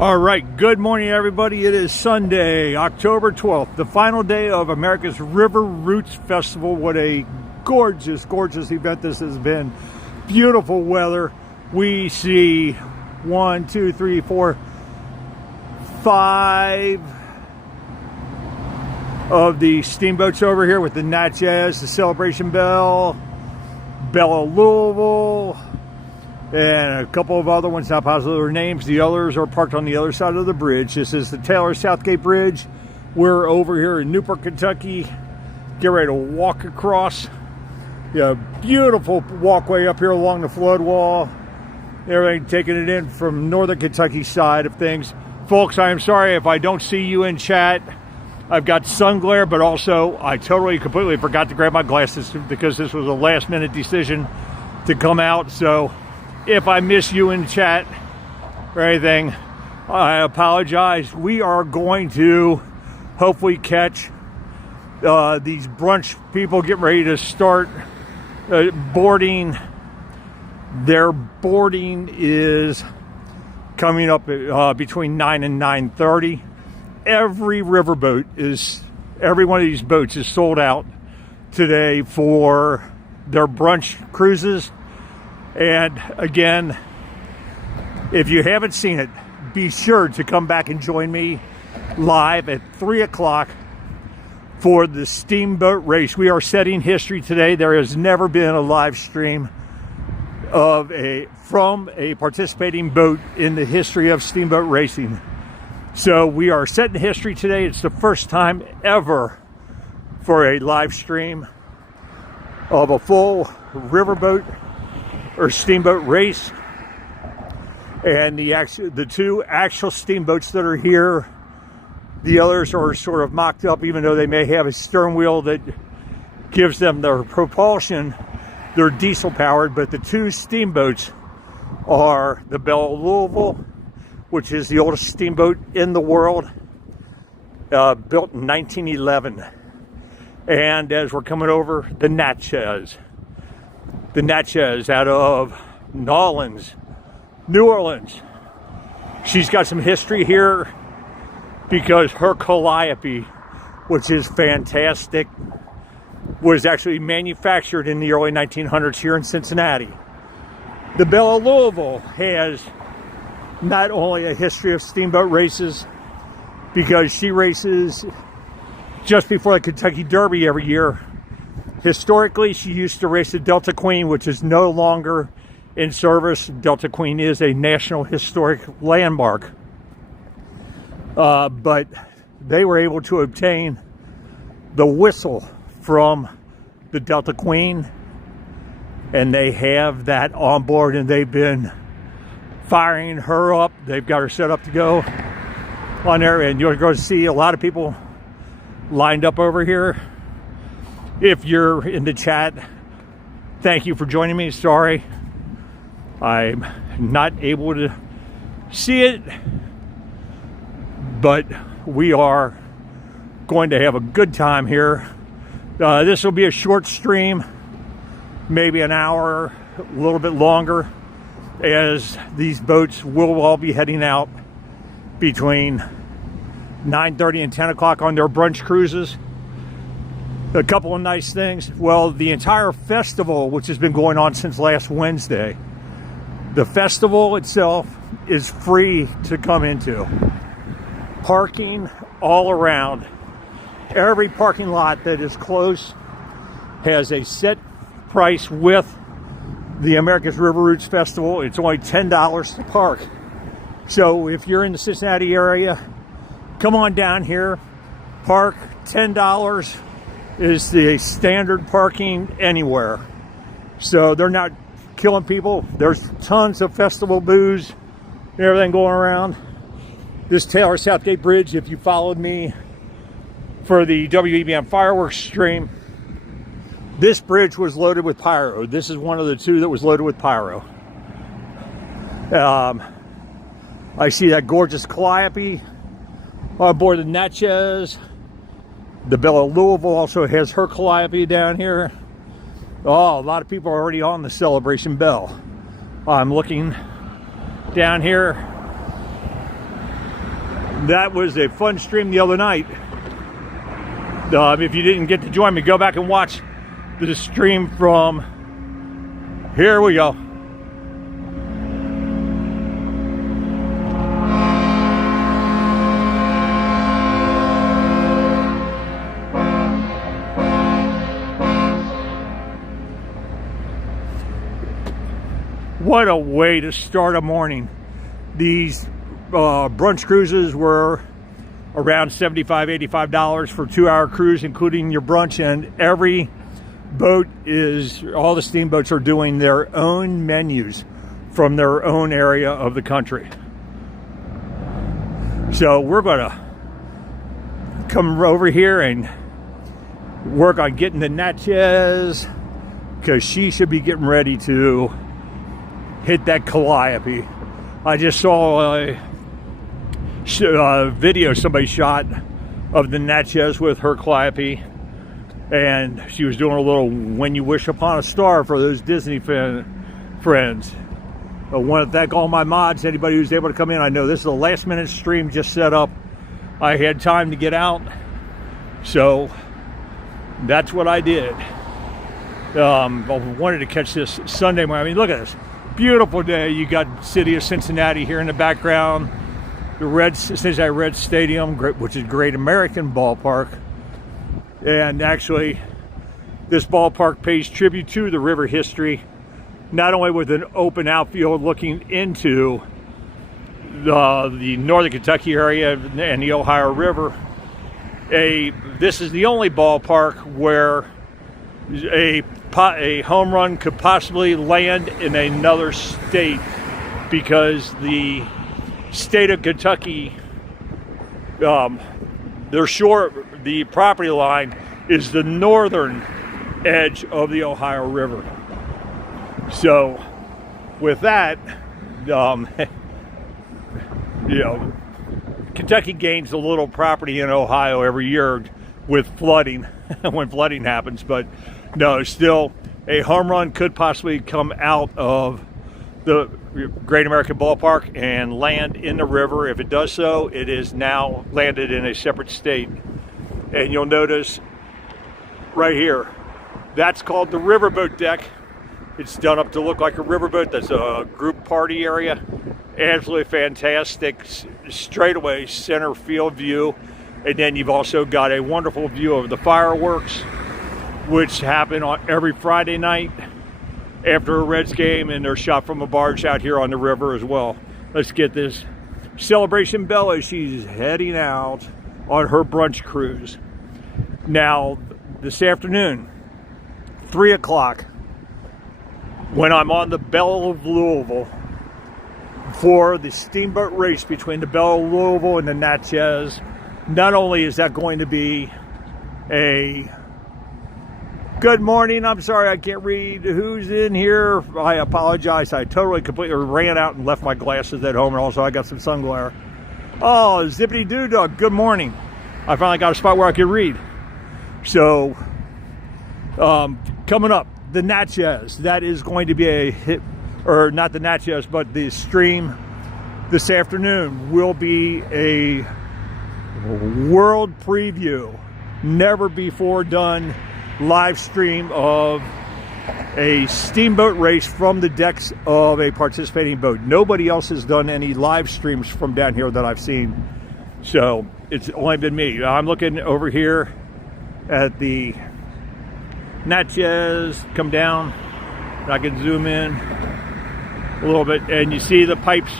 All right, good morning, everybody. It is Sunday, October 12th, the final day of America's River Roots Festival. What a gorgeous, gorgeous event this has been. Beautiful weather. We see 1, 2, 3, 4, 5 of the steamboats over here with the Natchez, the Celebration Bell, Belle of Louisville, and a couple of other ones, not positive their names. The others are parked on the other side of the bridge. This is the Taylor Southgate Bridge. We're over here in Newport, Kentucky. Get ready to walk across. Yeah, beautiful walkway up here along the flood wall. Everything taking it in from northern Kentucky side of things. Folks, I am sorry if I don't see you in chat. I've got sun glare, but also I completely forgot to grab my glasses because this was a last minute decision to come out. So if I miss you in chat or anything, I apologize. We are going to hopefully catch these brunch people getting ready to start boarding. Their boarding is coming up between 9 and 9:30. Every one of these boats is sold out today for their brunch cruises. And again, if you haven't seen it, be sure to come back and join me live at 3 o'clock for the Steamboat race. We are setting history today. There has never been a live stream from a participating boat in the history of steamboat racing. So we are setting history today. It's the first time ever for a live stream of a full riverboat or steamboat race. And the two actual steamboats that are here, the others are sort of mocked up, even though they may have a stern wheel that gives them their propulsion. They're diesel powered, but the two steamboats are the Belle of Louisville, which is the oldest steamboat in the world, built in 1911. And as we're coming over, the Natchez out of New Orleans. She's got some history here because her Calliope, which is fantastic, was actually manufactured in the early 1900s here in Cincinnati. The Belle of Louisville has not only a history of steamboat races, because she races just before the Kentucky Derby every year. Historically, she used to race the Delta Queen, which is no longer in service. Delta Queen is a National Historic Landmark. But they were able to obtain the whistle from the Delta Queen, and they have that on board, and they've been firing her up. They've got her set up to go on there, and you're going to see a lot of people lined up over here. If you're in the chat, thank you for joining me. Sorry, I'm not able to see it, but we are going to have a good time here. This will be a short stream, maybe an hour, a little bit longer, as these boats will all be heading out between 9:30 and 10 o'clock on their brunch cruises. A couple of nice things. Well, the entire festival, which has been going on since last Wednesday, the festival itself is free to come into. Parking all around. Every parking lot that is close has a set price with the America's River Roots Festival. It's only $10 to park. So if you're in the Cincinnati area, come on down here, park. $10 is the standard parking anywhere. So they're not killing people. There's tons of festival booze and everything going around. This Taylor Southgate Bridge, if you followed me for the WEBM fireworks stream, this bridge was loaded with pyro. This is one of the two that was loaded with pyro. I see that gorgeous Calliope on board the Natchez. The Belle of Louisville also has her Calliope down here. Oh, a lot of people are already on the Celebration Bell. I'm looking down here. That was a fun stream the other night. If you didn't get to join me, go back and watch the stream from, here we go. What a way to start a morning. These brunch cruises were around $75, $85 for a 2-hour cruise, including your brunch, and every boat all the steamboats are doing their own menus from their own area of the country. So we're gonna come over here and work on getting the Natchez, because she should be getting ready to hit that Calliope. I just saw a video somebody shot of the Natchez with her Calliope, and she was doing a little "When You Wish Upon a Star" for those Disney friends. I want to thank all my mods, anybody who's able to come in. I know this is a last minute stream just set up. I had time to get out, so that's what I did. I wanted to catch this Sunday morning. I mean, look at this. Beautiful day. You got the city of Cincinnati here in the background. The Cincinnati Reds Stadium, which is Great American Ballpark. And actually, this ballpark pays tribute to the river history, not only with an open outfield looking into the northern Kentucky area and the Ohio River. This is the only ballpark where a home run could possibly land in another state, because the state of Kentucky, the property line is the northern edge of the Ohio River. So with that, Kentucky gains a little property in Ohio every year with flooding when flooding happens, but no, still a home run could possibly come out of the Great American Ballpark and land in the river. If it does so, it is now landed in a separate state. And you'll notice right here, that's called the riverboat deck. It's done up to look like a riverboat. That's a group party area. Absolutely fantastic straightaway center field view. And then you've also got a wonderful view of the fireworks, which happen on every Friday night after a Reds game, and they're shot from a barge out here on the river as well. Let's get this Celebration Belle as she's heading out on her brunch cruise. Now, this afternoon, 3 o'clock, when I'm on the Belle of Louisville for the steamboat race between the Belle of Louisville and the Natchez, not only is that going to be a good morning. I'm sorry I can't read who's in here. I apologize. I completely ran out and left my glasses at home, and also I got some sun glare. Oh, zippity doo dog. Good morning. I finally got a spot where I could read. So, coming up, the Natchez. That is going to be a hit, or not the Natchez, but the stream this afternoon will be a world preview, never before done live stream of a steamboat race from the decks of a participating boat. Nobody else has done any live streams from down here that I've seen, so it's only been me. I'm looking over here at the Natchez. Come down, I can zoom in a little bit, and you see the pipes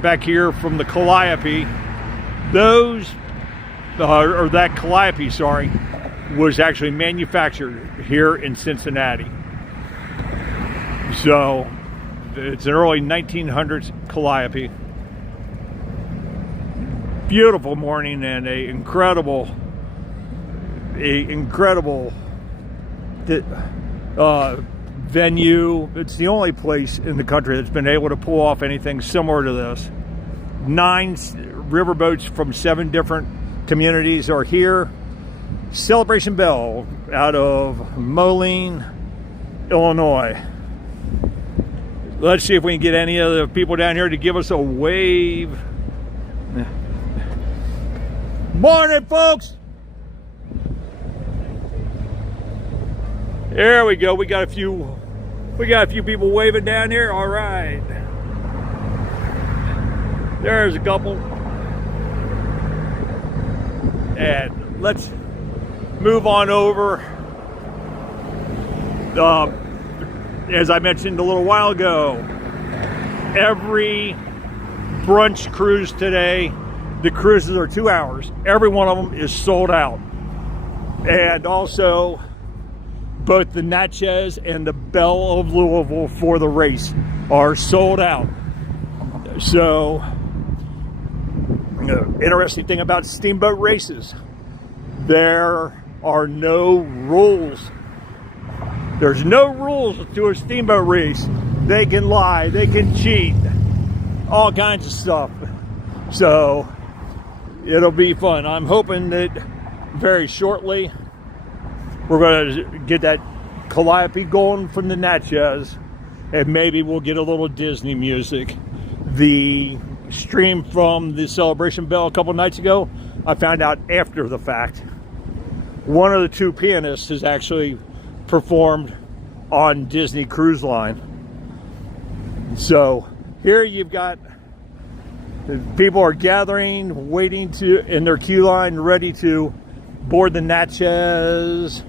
back here from the Calliope. Those or that Calliope, sorry, was actually manufactured here in Cincinnati. So it's an early 1900s Calliope. Beautiful morning and a incredible venue. It's the only place in the country that's been able to pull off anything similar to this. 9 riverboats from 7 different communities are here. Celebration Belle out of Moline, Illinois. Let's see if we can get any of the people down here to give us a wave. Morning, folks. There we go. We got a few people waving down here. All right. There's a couple. And let's move on over. As I mentioned a little while ago, every brunch cruise today, the cruises are 2 hours. Every one of them is sold out. And also, both the Natchez and the Belle of Louisville for the race are sold out. So, interesting thing about steamboat races, there are no rules. There's no rules to a steamboat race. They can lie, they can cheat, all kinds of stuff. So, it'll be fun. I'm hoping that very shortly we're going to get that Calliope going from the Natchez, and maybe we'll get a little Disney music. The stream from the Celebration Bell a couple nights ago, I found out after the fact. One of the two pianists has actually performed on Disney Cruise Line. So here you've got people are gathering, waiting in their queue line, ready to board the Natchez,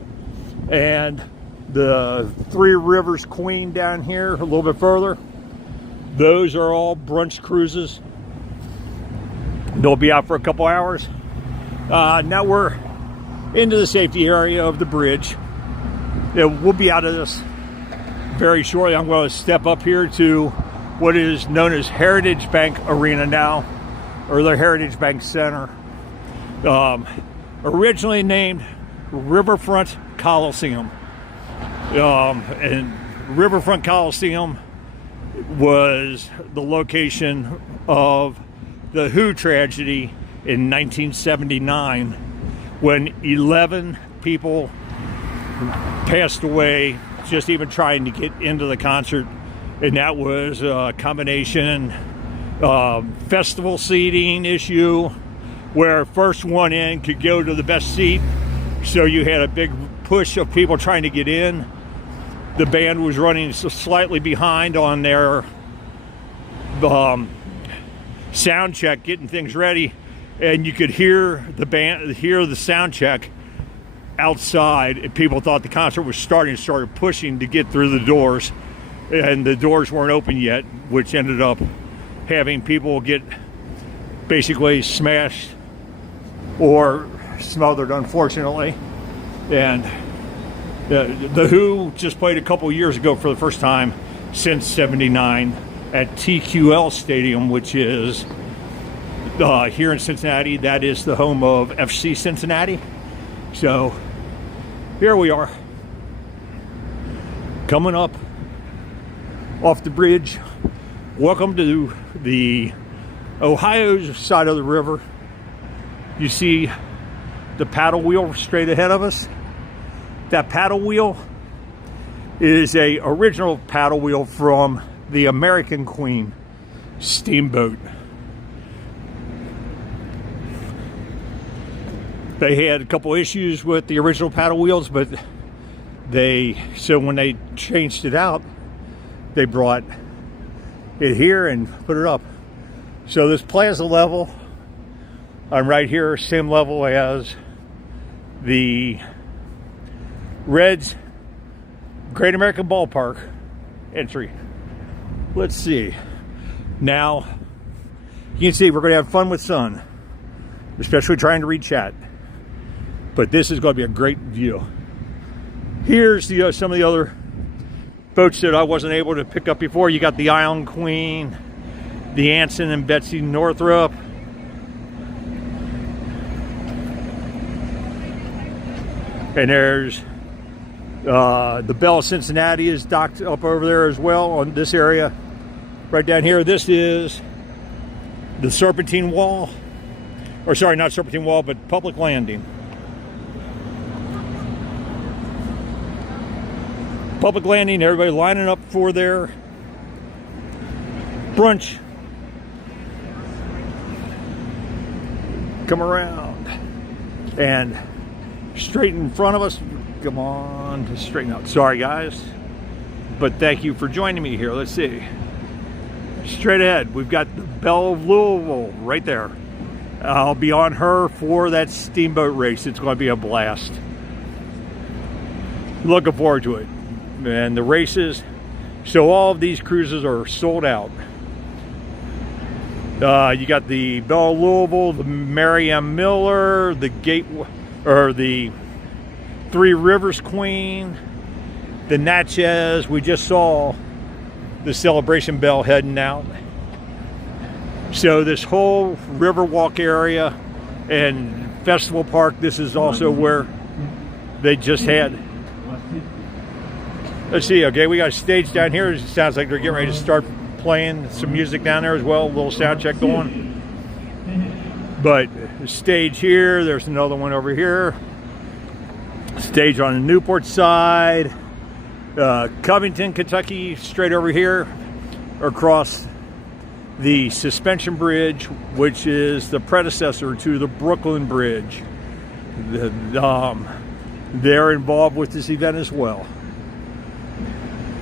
and the Three Rivers Queen down here a little bit further. Those are all brunch cruises. They'll be out for a couple hours. Now we're into the safety area of the bridge. We'll be out of this very shortly. I'm going to step up here to what is known as Heritage Bank Arena now, or the Heritage Bank Center. Originally named Riverfront Coliseum. And Riverfront Coliseum was the location of the Who tragedy in 1979, when 11 people passed away just even trying to get into the concert. And that was a combination festival seating issue, where first one in could go to the best seat. So you had a big push of people trying to get in. The band was running slightly behind on their sound check, getting things ready, and you could hear the sound check outside, and people thought the concert was starting, started pushing to get through the doors, and the doors weren't open yet, which ended up having people get basically smashed or smothered, unfortunately. And the Who just played a couple years ago for the first time since '79 at TQL Stadium, which is here in Cincinnati. That is the home of FC Cincinnati. So here we are, coming up off the bridge. Welcome to the Ohio side of the river. You see the paddle wheel straight ahead of us. That paddle wheel is a original paddle wheel from the American Queen Steamboat. They had a couple issues with the original paddle wheels, but so when they changed it out, they brought it here and put it up. So this plaza level, I'm right here, same level as the Reds Great American Ballpark entry. Let's see. Now, you can see we're going to have fun with sun, especially trying to read chat. But this is going to be a great view. Here's some of the other boats that I wasn't able to pick up before. You got the Island Queen, the Anson and Betsy Northrop. And there's the Belle of Cincinnati is docked up over there as well on this area. Right down here, this is the Serpentine Wall. Or sorry, not Serpentine Wall, but Public Landing. Public Landing, everybody lining up for their brunch. Come around. And straight in front of us, come on, straighten out. Sorry guys, but thank you for joining me here. Let's see. Straight ahead, we've got the Belle of Louisville right there. I'll be on her for that steamboat race. It's going to be a blast. Looking forward to it. And the races, so all of these cruises are sold out. You got the Belle of Louisville, the Mary M. Miller, the the Three Rivers Queen, the Natchez. We just saw the Celebration Belle heading out. So this whole Riverwalk area and Festival Park, this is also where they just had. Let's see, okay, we got a stage down here. It sounds like they're getting ready to start playing some music down there as well. A little sound check going. But the stage here, there's another one over here. Stage on the Newport side. Covington, Kentucky, straight over here. Across the suspension bridge, which is the predecessor to the Brooklyn Bridge. They're involved with this event as well.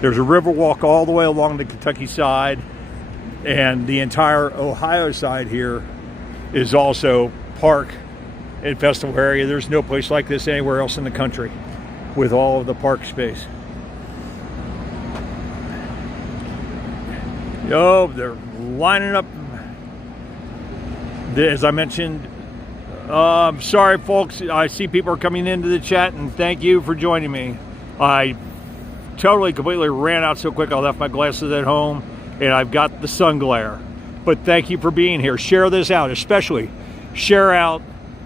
There's a river walk all the way along the Kentucky side, and the entire Ohio side here is also park and festival area. There's no place like this anywhere else in the country with all of the park space. Oh, they're lining up. As I mentioned, sorry folks, I see people are coming into the chat, and thank you for joining me. I completely ran out so quick I left my glasses at home, and I've got the sun glare. But thank you for being here. Share this out, especially share out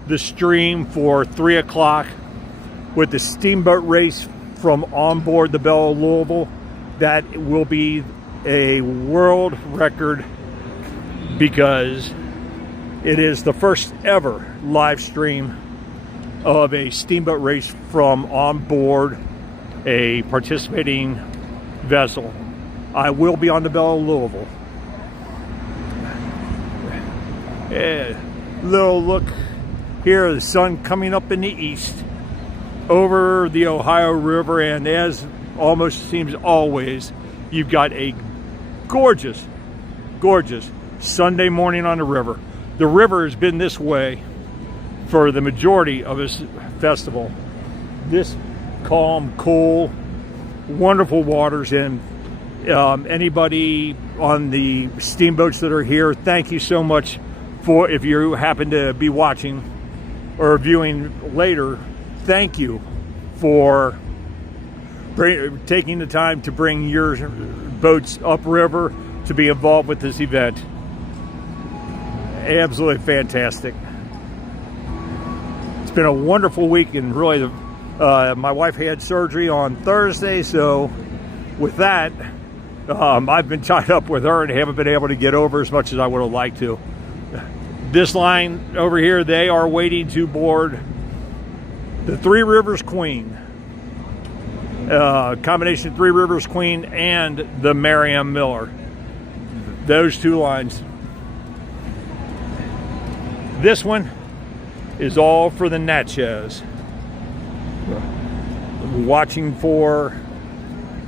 the stream for 3 o'clock with the steamboat race from on board the Belle of Louisville. That will be a world record because it is the first ever live stream of a steamboat race from on board a participating vessel. I will be on the Belle of Louisville. Yeah, little look here, the sun coming up in the east over the Ohio River, and as almost seems always, you've got a gorgeous, gorgeous Sunday morning on the river. The river has been this way for the majority of this festival. This calm, cool, wonderful waters, and anybody on the steamboats that are here, thank you so much for, if you happen to be watching or viewing later, thank you for taking the time to bring your boats upriver to be involved with this event. Absolutely fantastic. It's been a wonderful week, and really my wife had surgery on Thursday, so with that, I've been tied up with her and haven't been able to get over as much as I would have liked to. This line over here, they are waiting to board the Three Rivers Queen. Combination of Three Rivers Queen and the Mary M. Miller. Those two lines. This one is all for the Natchez. Watching for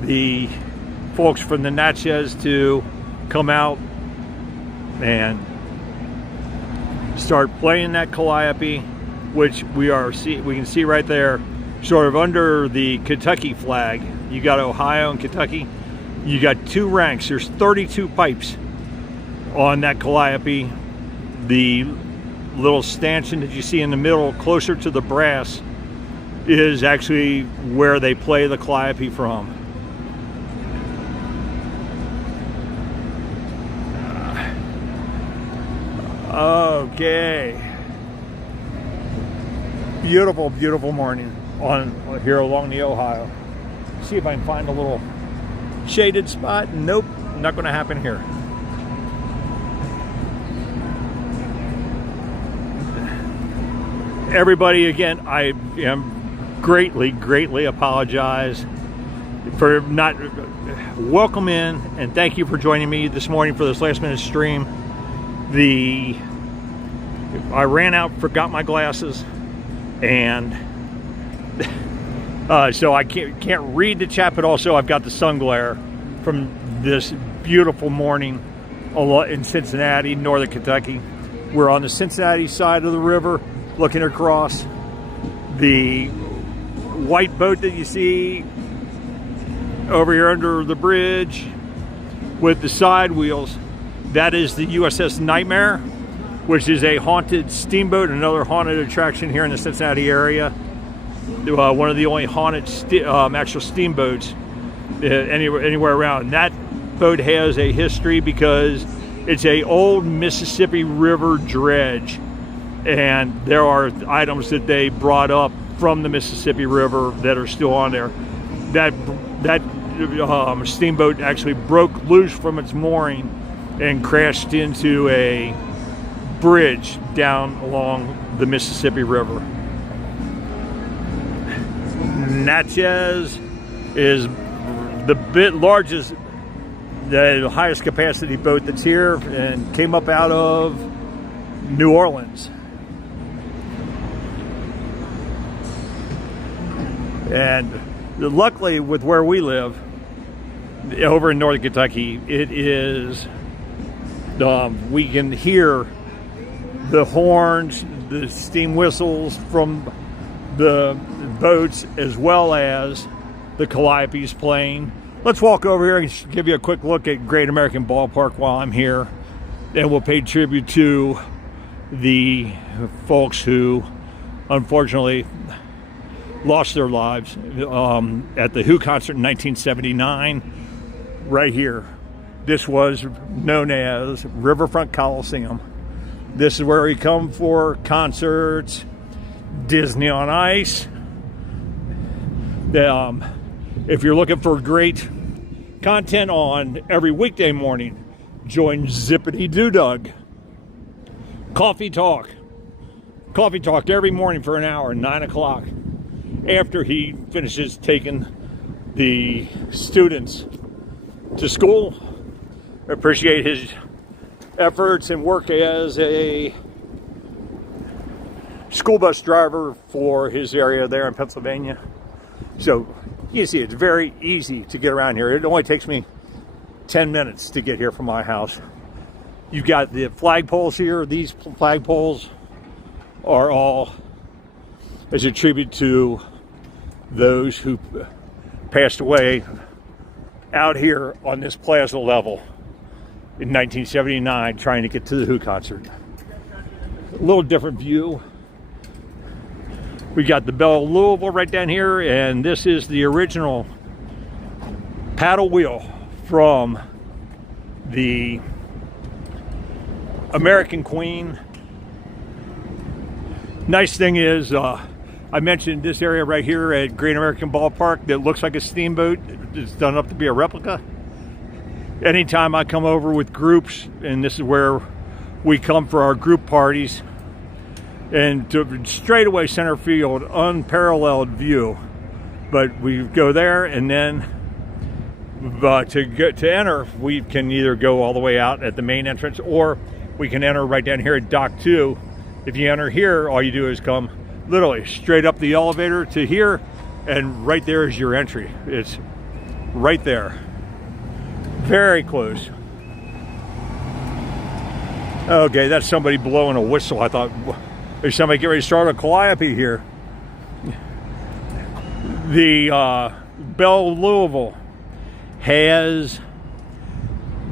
the folks from the Natchez to come out and start playing that Calliope, which we can see right there, sort of under the Kentucky flag. You got Ohio and Kentucky. You got two ranks. There's 32 pipes on that Calliope. The little stanchion that you see in the middle, closer to the brass, is actually where they play the Calliope from. Okay. Beautiful, beautiful morning on here along the Ohio. See if I can find a little shaded spot. Nope, not going to happen here. Everybody, again, I am greatly apologize for not welcome in, and thank you for joining me this morning for this last minute stream. I ran out, forgot my glasses, And so I can't read the chat, but also I've got the sun glare from this beautiful morning in Cincinnati, northern Kentucky. We're on the Cincinnati side of the river, looking across. The white boat that you see over here under the bridge with the side wheels, that is the USS Nightmare, which is a haunted steamboat, another haunted attraction here in the Cincinnati area. One of the only haunted actual steamboats anywhere around. That boat has a history because it's a old Mississippi River dredge, and there are items that they brought up from the Mississippi River that are still on there. That steamboat actually broke loose from its mooring and crashed into a bridge down along the Mississippi River. Natchez is the largest, the highest capacity boat that's here, and came up out of New Orleans. And luckily, with where we live over in northern Kentucky, it is we can hear the horns, the steam whistles from the boats, as well as the Calliopes playing. Let's walk over here and give you a quick look at Great American Ballpark while I'm here, and we'll pay tribute to the folks who unfortunately lost their lives at the Who concert in 1979 right here. This was known as Riverfront Coliseum. This is where we come for concerts, Disney on Ice. If you're looking for great content on every weekday morning, join Zippity Doo Dug. Coffee Talk every morning for an hour, 9 o'clock, after he finishes taking the students to school. Appreciate his efforts and work as a school bus driver for his area there in Pennsylvania. So you see, it's very easy to get around here. It only takes me 10 minutes to get here from my house. You've got the flagpoles here. These flagpoles are all as a tribute to those who passed away out here on this plaza level in 1979 trying to get to the Who concert. A little different view. We got the Belle of Louisville right down here, and this is the original paddle wheel from the American Queen. Nice thing is, I mentioned this area right here at Great American Ballpark that looks like a steamboat. It's done up to be a replica. Anytime I come over with groups, and this is where we come for our group parties, and to straight away center field, unparalleled view. But we go there, and then to enter, we can either go all the way out at the main entrance, or we can enter right down here at Dock 2. If you enter here, all you do is come literally straight up the elevator to here, and right there is your entry. It's right there. Very close. Okay, that's somebody blowing a whistle. I thought, there's somebody getting ready to start a Calliope here. The Belle of Louisville has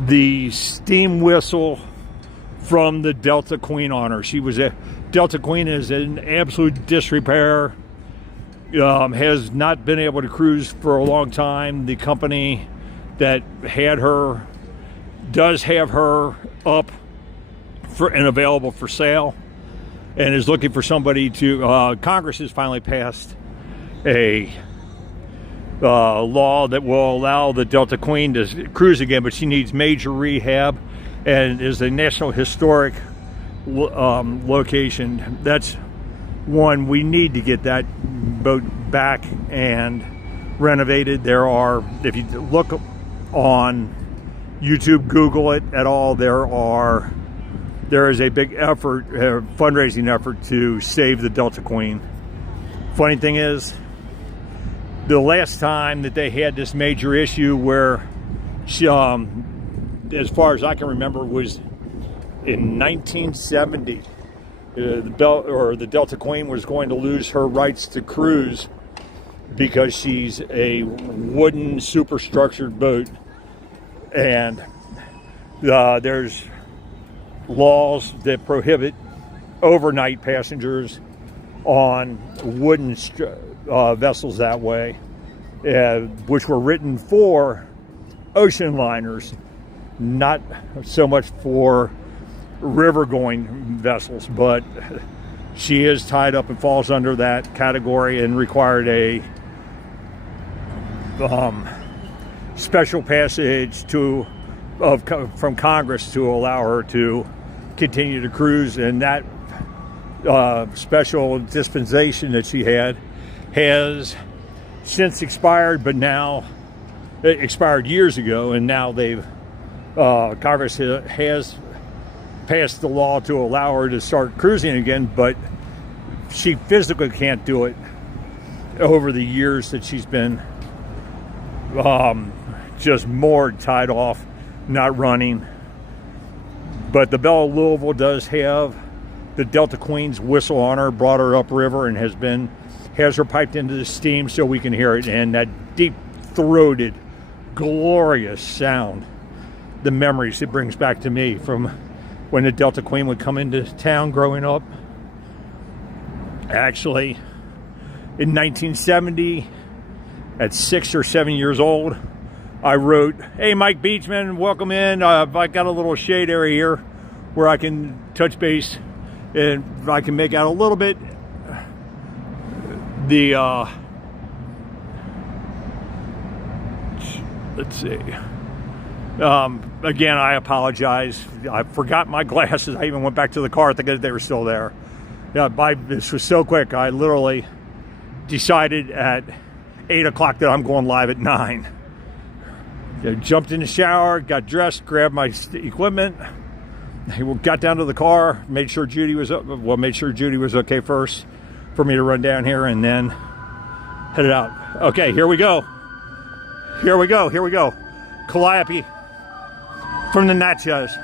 the steam whistle from the Delta Queen on her. She was a Delta Queen, is in absolute disrepair. Has not been able to cruise for a long time. The company that had her does have her up and available for sale, and is looking for somebody to. Congress has finally passed a law that will allow the Delta Queen to cruise again, but she needs major rehab, and is a National Historic location. That's one we need to get that boat back and renovated. There are, if you look on YouTube, Google it at all, there is a big effort, fundraising effort to save the Delta Queen. Funny thing is, the last time that they had this major issue where she, as far as I can remember, was in 1970. The Delta Queen was going to lose her rights to cruise because she's a wooden superstructured boat, and there's laws that prohibit overnight passengers on wooden vessels that way, which were written for ocean liners, not so much for river going vessels. But she is tied up and falls under that category and required a special passage from Congress to allow her to continue to cruise. And that special dispensation that she had has since expired, but now it expired years ago, and now Congress has passed the law to allow her to start cruising again, but she physically can't do it over the years that she's been just moored, tied off, not running. But the Belle of Louisville does have the Delta Queen's whistle on her, brought her upriver, and has her piped into the steam so we can hear it. And that deep-throated, glorious sound, the memories it brings back to me from when the Delta Queen would come into town growing up. Actually, in 1970, at 6 or 7 years old, I wrote, "Hey, Mike Beachman, welcome in. I got a little shade area here where I can touch base and I can make out a little bit let's see. Again, I apologize. I forgot my glasses. I even went back to the car thinking that they were still there. Yeah, this was so quick. I literally decided at 8 o'clock that I'm going live at 9. Jumped in the shower, got dressed, grabbed my equipment, got down to the car, made sure Judy was okay first for me to run down here, and then headed out. Okay, here we go. Calliope from the Natchez.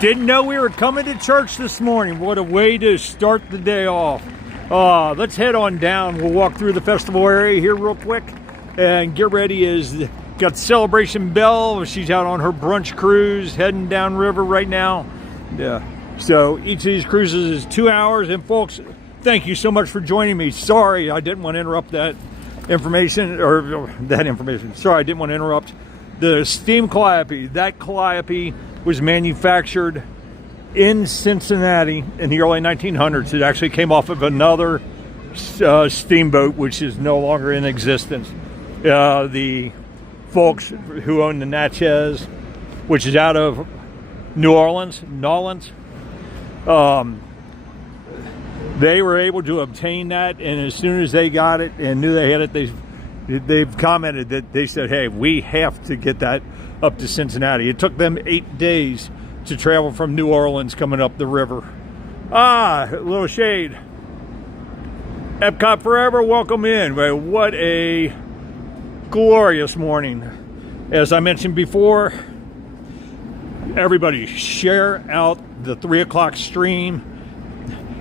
Didn't know we were coming to church this morning. What a way to start the day off. Let's head on down. We'll walk through the festival area here real quick and get ready. Got Celebration Belle. She's out on her brunch cruise heading downriver right now. Yeah. So each of these cruises is 2 hours. And folks, thank you so much for joining me. Sorry, I didn't want to interrupt that information. Sorry, I didn't want to interrupt the steam Calliope. That Calliope was manufactured in Cincinnati in the early 1900s. It actually came off of another steamboat, which is no longer in existence. The folks who own the Natchez, which is out of New Orleans, they were able to obtain that, and as soon as they got it and knew they had it, they've commented that they said, hey, we have to get that up to Cincinnati. It took them 8 days to travel from New Orleans coming up the river. A little shade. Epcot Forever, welcome in. What a glorious morning. As I mentioned before, everybody share out the 3 o'clock stream.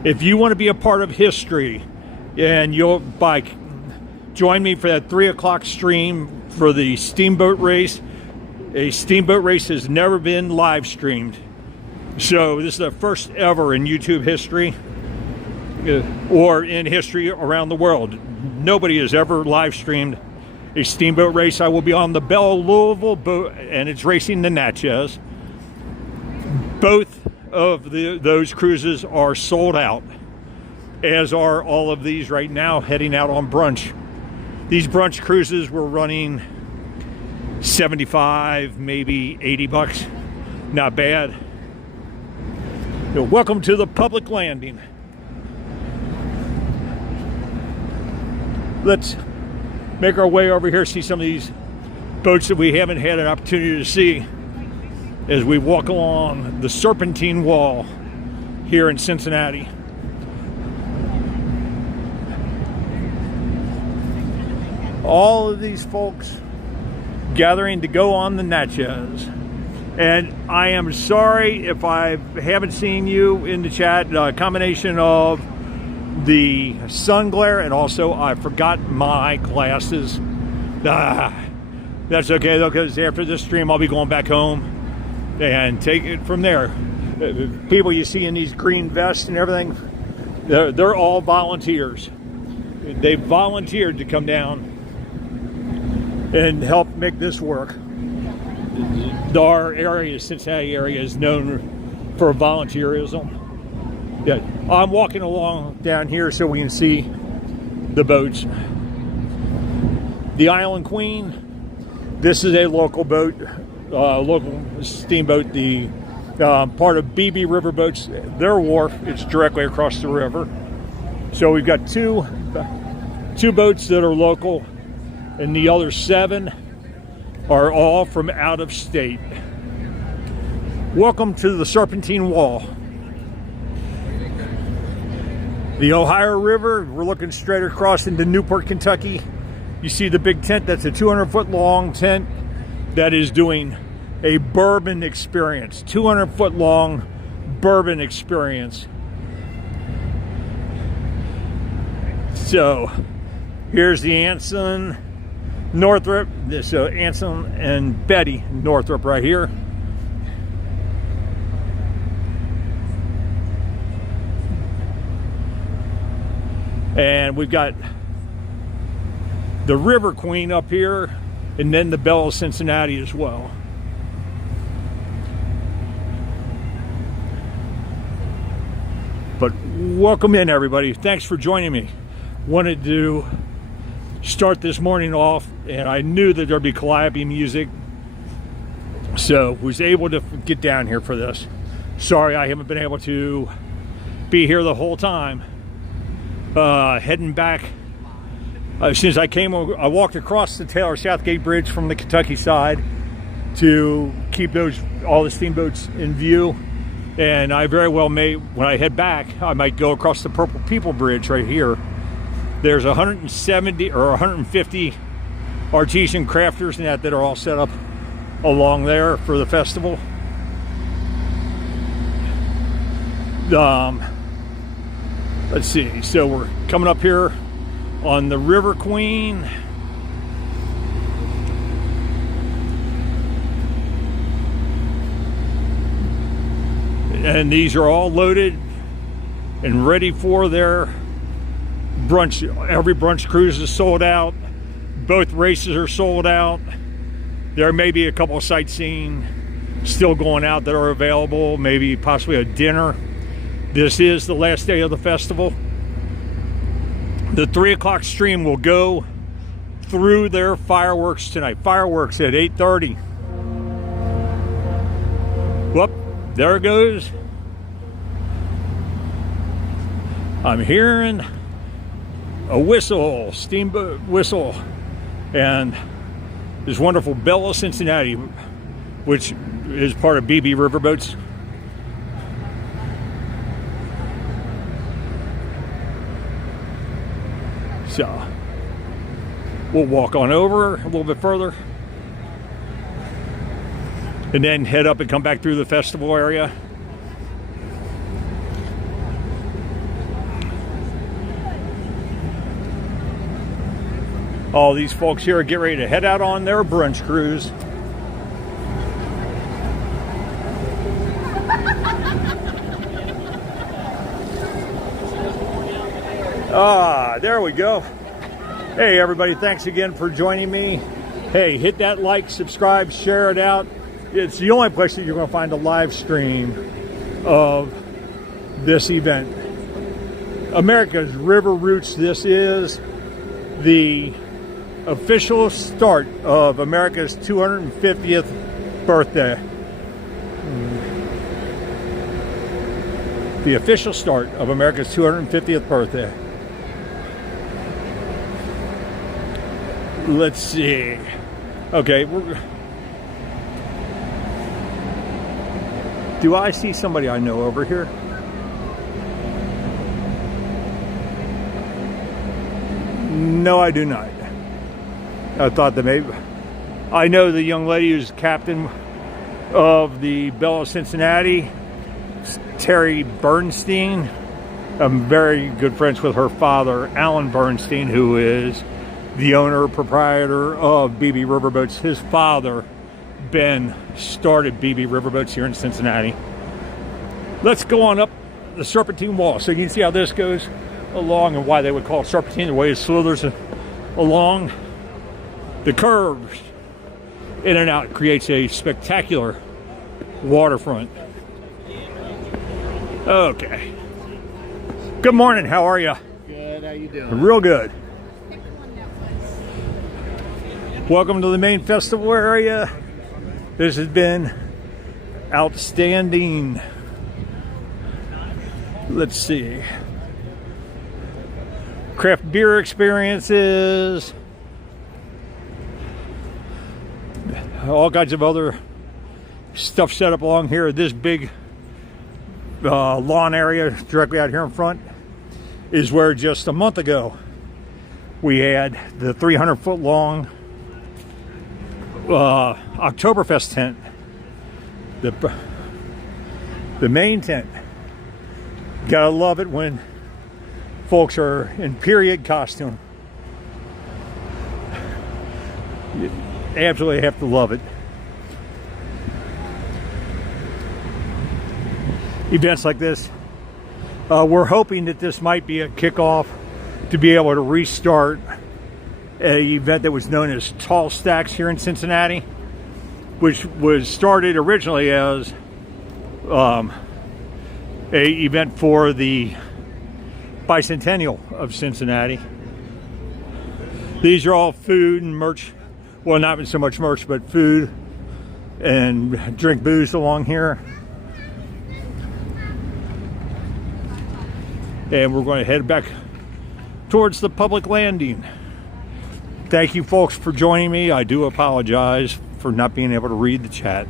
If you want to be a part of history and join me for that 3 o'clock stream for the Steamboat race. A Steamboat race has never been live streamed. So this is the first ever in YouTube history or in history around the world. Nobody has ever live streamed a Steamboat race. I will be on the Belle Louisville boat, and it's racing the Natchez. Both of those cruises are sold out, as are all of these right now heading out on brunch. These brunch cruises were running $75, maybe $80. Not bad. Welcome to the public landing. Let's make our way over here, see some of these boats that we haven't had an opportunity to see as we walk along the Serpentine Wall here in Cincinnati. All of these folks gathering to go on the Natchez. And I am sorry if I haven't seen you in the chat. A combination of the sun glare and also I forgot my glasses. That's okay though, because after this stream I'll be going back home and take it from there. People you see in these green vests and everything, they're all volunteers. They volunteered to come down and help make this work. Our area, Cincinnati area, is known for volunteerism. Yeah, I'm walking along down here so we can see the boats. The Island Queen, this is a local boat, local steamboat, the part of BB River Boats. Their wharf is directly across the river. So we've got two boats that are local, and the other 7 are all from out of state. Welcome to the Serpentine Wall. The Ohio River, we're looking straight across into Newport, Kentucky. You see the big tent, that's a 200-foot long tent that is doing a bourbon experience, 200-foot long bourbon experience. So here's the Anson Northrop. So Anson and Betty Northrop right here. And we've got the River Queen up here, and then the Belle of Cincinnati as well. But welcome in, everybody. Thanks for joining me. Wanted to start this morning off, and I knew that there'd be Calliope music, so was able to get down here for this. Sorry I haven't been able to be here the whole time. Heading back, since I came over, I walked across the Taylor Southgate Bridge from the Kentucky side to keep all the steamboats in view. And I very well may, when I head back, I might go across the Purple People Bridge right here. There's 170 or 150 artisan crafters that are all set up along there for the festival. Let's see, so we're coming up here on the River Queen. And these are all loaded and ready for their brunch. Every brunch cruise is sold out. Both races are sold out. There may be a couple of sightseeing still going out that are available, maybe possibly a dinner. This is the last day of the festival. The 3 o'clock stream will go through their fireworks tonight. Fireworks at 8:30. Whoop, there it goes. I'm hearing a whistle, steamboat whistle, and this wonderful Bella Cincinnati, which is part of BB Riverboats. So we'll walk on over a little bit further and then head up and come back through the festival area. All these folks here get ready to head out on their brunch cruise. There we go. Hey everybody, thanks again for joining me. Hey, hit that like, subscribe, share it out. It's the only place that you're going to find a live stream of this event. America's River Roots. This is the official start of America's 250th birthday. The official start of America's 250th birthday. Let's see. Okay, do I see somebody I know over here? No, I do not. I thought that maybe I know the young lady who's captain of the Bella Cincinnati, Terry Bernstein. I'm very good friends with her father, Alan Bernstein, who is the owner, proprietor of BB Riverboats. His father, Ben, started BB Riverboats here in Cincinnati. Let's go on up the Serpentine Wall so you can see how this goes along and why they would call it Serpentine, the way it slithers along the curves in and out. It creates a spectacular waterfront. Okay. Good morning, how are you? Good, how you doing? Real good. Welcome to the main festival area. This has been outstanding. Let's see. Craft beer experiences. All kinds of other stuff set up along here. This big lawn area directly out here in front is where just a month ago we had the 300-foot long Oktoberfest tent, the main tent. Gotta love it when folks are in period costume. You absolutely have to love it. Events like this, we're hoping that this might be a kickoff to be able to restart an event that was known as Tall Stacks here in Cincinnati, which was started originally as a event for the bicentennial of Cincinnati. These are all food and merch, well, not so much merch, but food and drink booze along here. And we're going to head back towards the public landing. Thank you folks for joining me. I do apologize for not being able to read the chat.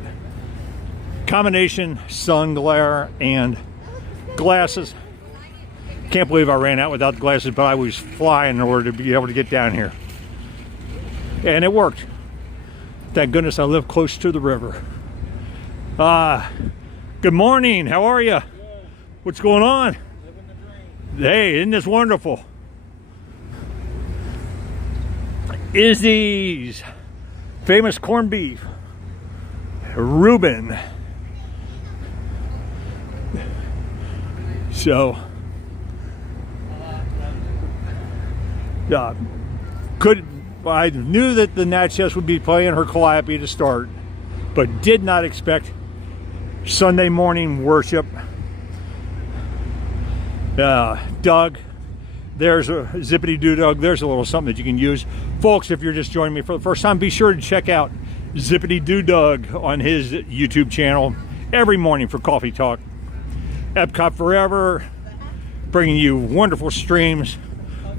Combination sun glare and glasses. Can't believe I ran out without the glasses, but I was flying in order to be able to get down here. And it worked. Thank goodness I live close to the river. Good morning, how are you? What's going on? Living the dream. Hey, isn't this wonderful? Izzy's famous corned beef. Reuben. So, I knew that the Natchez would be playing her Calliope to start, but did not expect Sunday morning worship. Doug, there's a zippity doo Doug. There's a little something that you can use, folks. If you're just joining me for the first time, be sure to check out Zippity Doo Doug on his YouTube channel every morning for Coffee Talk. Epcot Forever, bringing you wonderful streams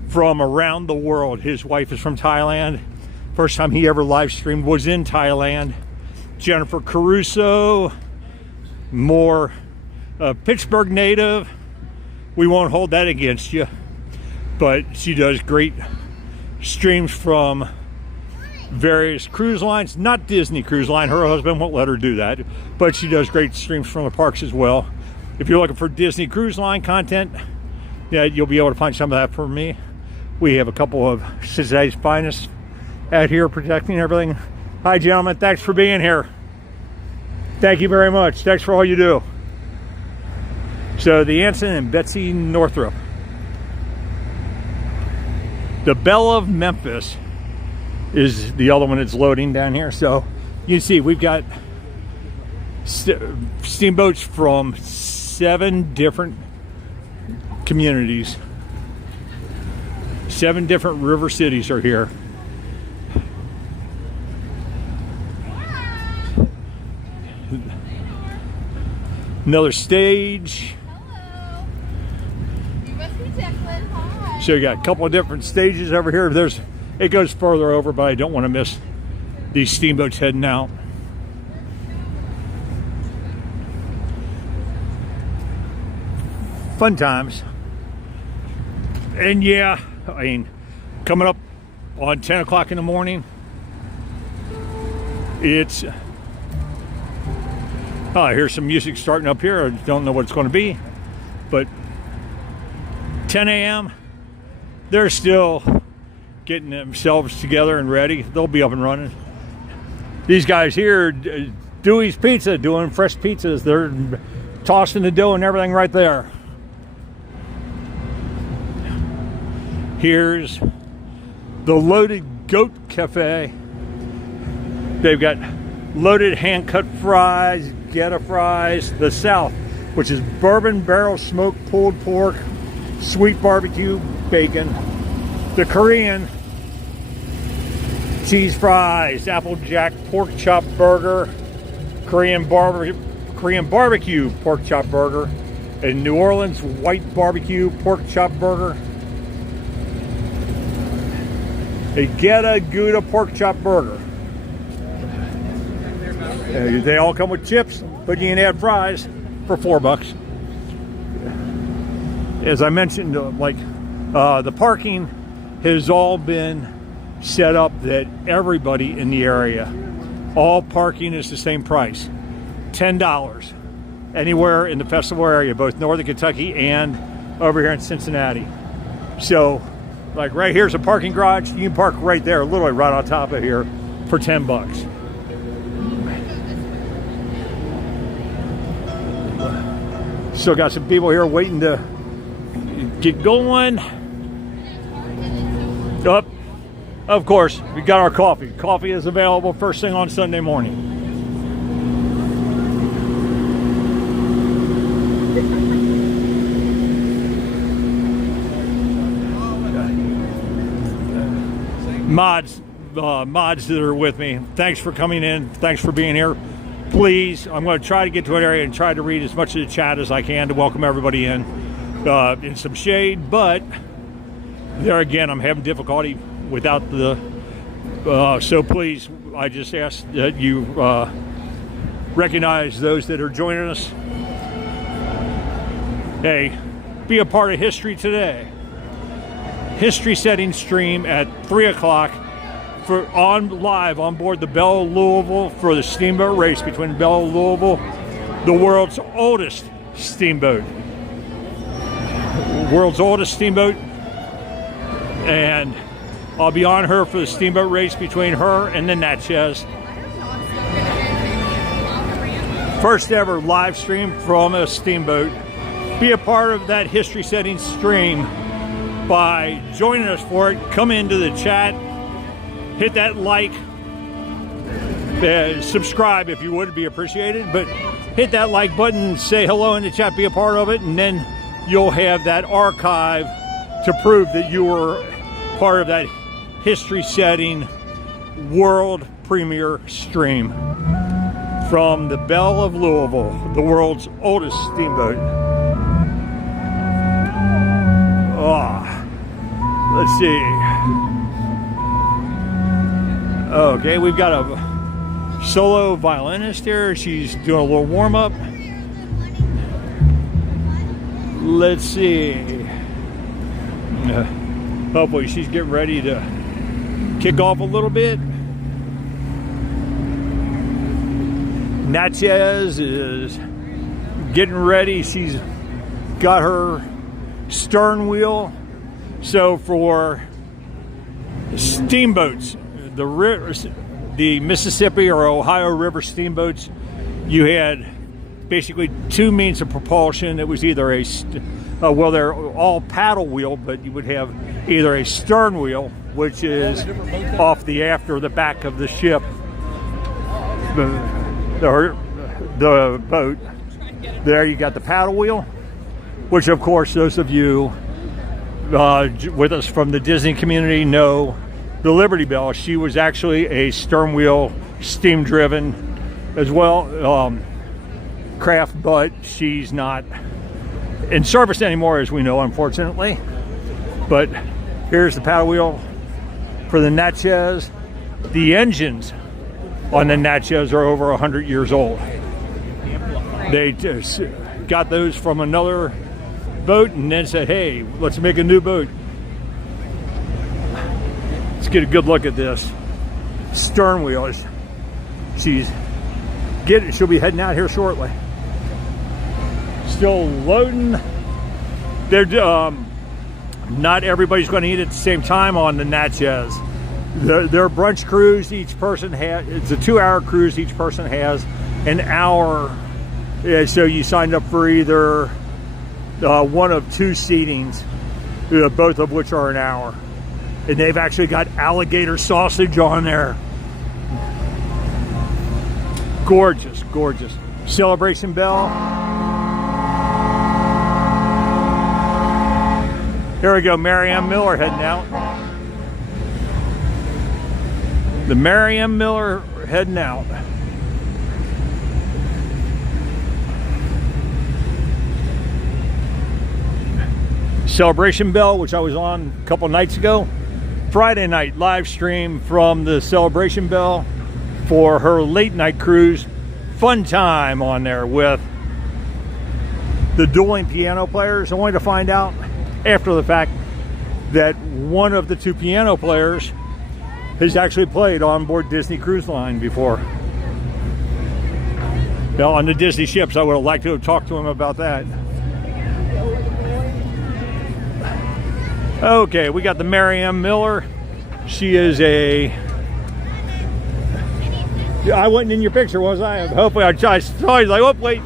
from around the world. His wife is from Thailand. First time he ever live streamed was in Thailand. Jennifer Caruso, more Pittsburgh native. We won't hold that against you, but she does great streams from various cruise lines, not Disney Cruise Line. Her husband won't let her do that, but she does great streams from the parks as well. If you're looking for Disney Cruise Line content, yeah, you'll be able to find some of that from me. We have a couple of Cincinnati's finest out here protecting everything. Hi, gentlemen. Thanks for being here. Thank you very much. Thanks for all you do. So the Anson and Betsy Northrop. The Belle of Memphis is the other one that's loading down here. So you can see we've got steamboats from 7 different communities. 7 different river cities are here. Another stage. Hello. You must be Declan. Hi. So you got a couple of different stages over here. It goes further over, but I don't want to miss these steamboats heading out. Fun times. And yeah, I mean, coming up on 10 o'clock in the morning, it's, I hear some music starting up here. I don't know what it's going to be, but 10 a.m., they're still getting themselves together and ready. They'll be up and running. These guys here, Dewey's Pizza, doing fresh pizzas. They're tossing the dough and everything right there. Here's the Loaded Goat Cafe. They've got loaded hand-cut fries, Geta fries, the South, which is bourbon barrel smoked pulled pork, sweet barbecue bacon, the Korean cheese fries, Applejack pork chop burger, Korean barbecue pork chop burger, and New Orleans white barbecue pork chop burger, a Geta Gouda pork chop burger. They all come with chips, but you can add fries for $4. As I mentioned, the parking has all been set up that everybody in the area, all parking is the same price, $10 anywhere in the festival area, both northern Kentucky and over here in Cincinnati. So, like right here's a parking garage. You can park right there, literally right on top of here, for $10. Still got some people here waiting to get going. Up, of course, we got our coffee. Coffee is available first thing on Sunday morning. Mods that are with me, thanks for coming in. Thanks for being here. Please, I'm going to try to get to an area and try to read as much of the chat as I can to welcome everybody in some shade. But there again, I'm having difficulty without the. So please, I just ask that you recognize those that are joining us. Hey, be a part of history today. History setting stream at 3 o'clock live on board the Belle of Louisville for the steamboat race between Belle of Louisville, the world's oldest steamboat, world's oldest steamboat, and I'll be on her for the steamboat race between her and the Natchez. First ever live stream from a steamboat. Be a part of that history-setting stream by joining us for it. Come into the chat, hit that like, subscribe if you would, be appreciated, but hit that like button, say hello in the chat, be a part of it, and then you'll have that archive to prove that you were part of that history-setting world premiere stream from the Belle of Louisville, the world's oldest steamboat. Let's see. Okay, we've got a solo violinist here. She's doing a little warm-up. Let's see. Hopefully she's getting ready to kick off a little bit. Natchez is getting ready. She's got her stern wheel. So for steamboats, the Mississippi or Ohio River steamboats, you had basically two means of propulsion. It was either well, they're all paddle wheel, but you would have either a stern wheel, which is off the the back of the ship, the boat. There you got the paddle wheel, which of course those of you with us from the Disney community know the Liberty Belle. She was actually a stern wheel, steam driven as well, craft, but she's not in service anymore, as we know, unfortunately. But here's the paddle wheel for the Natchez. The engines on the Natchez are over 100 years old. They just got those from another boat and then said, hey, let's make a new boat. Let's get a good look at this stern wheel. She'll be heading out here shortly. Still loading. They're not everybody's going to eat at the same time on the Natchez. Their brunch cruise, each person has, it's a 2-hour cruise. Each person has an hour. Yeah, so you signed up for either one of two seatings, both of which are an hour. And they've actually got alligator sausage on there. Gorgeous, gorgeous. Celebration Belle. Here we go, Marianne Miller heading out. The Marianne Miller heading out. Celebration Belle, which I was on a couple nights ago. Friday night live stream from the Celebration Belle for her late night cruise. Fun time on there with the dueling piano players. Only to find out after the fact that one of the two piano players has actually played on board Disney Cruise Line before. Now, on the Disney ships, I would have liked to have talked to him about that. Okay, we got the Marianne Miller. She is I wasn't in your picture, was I? Hopefully I saw you like, oh, wait.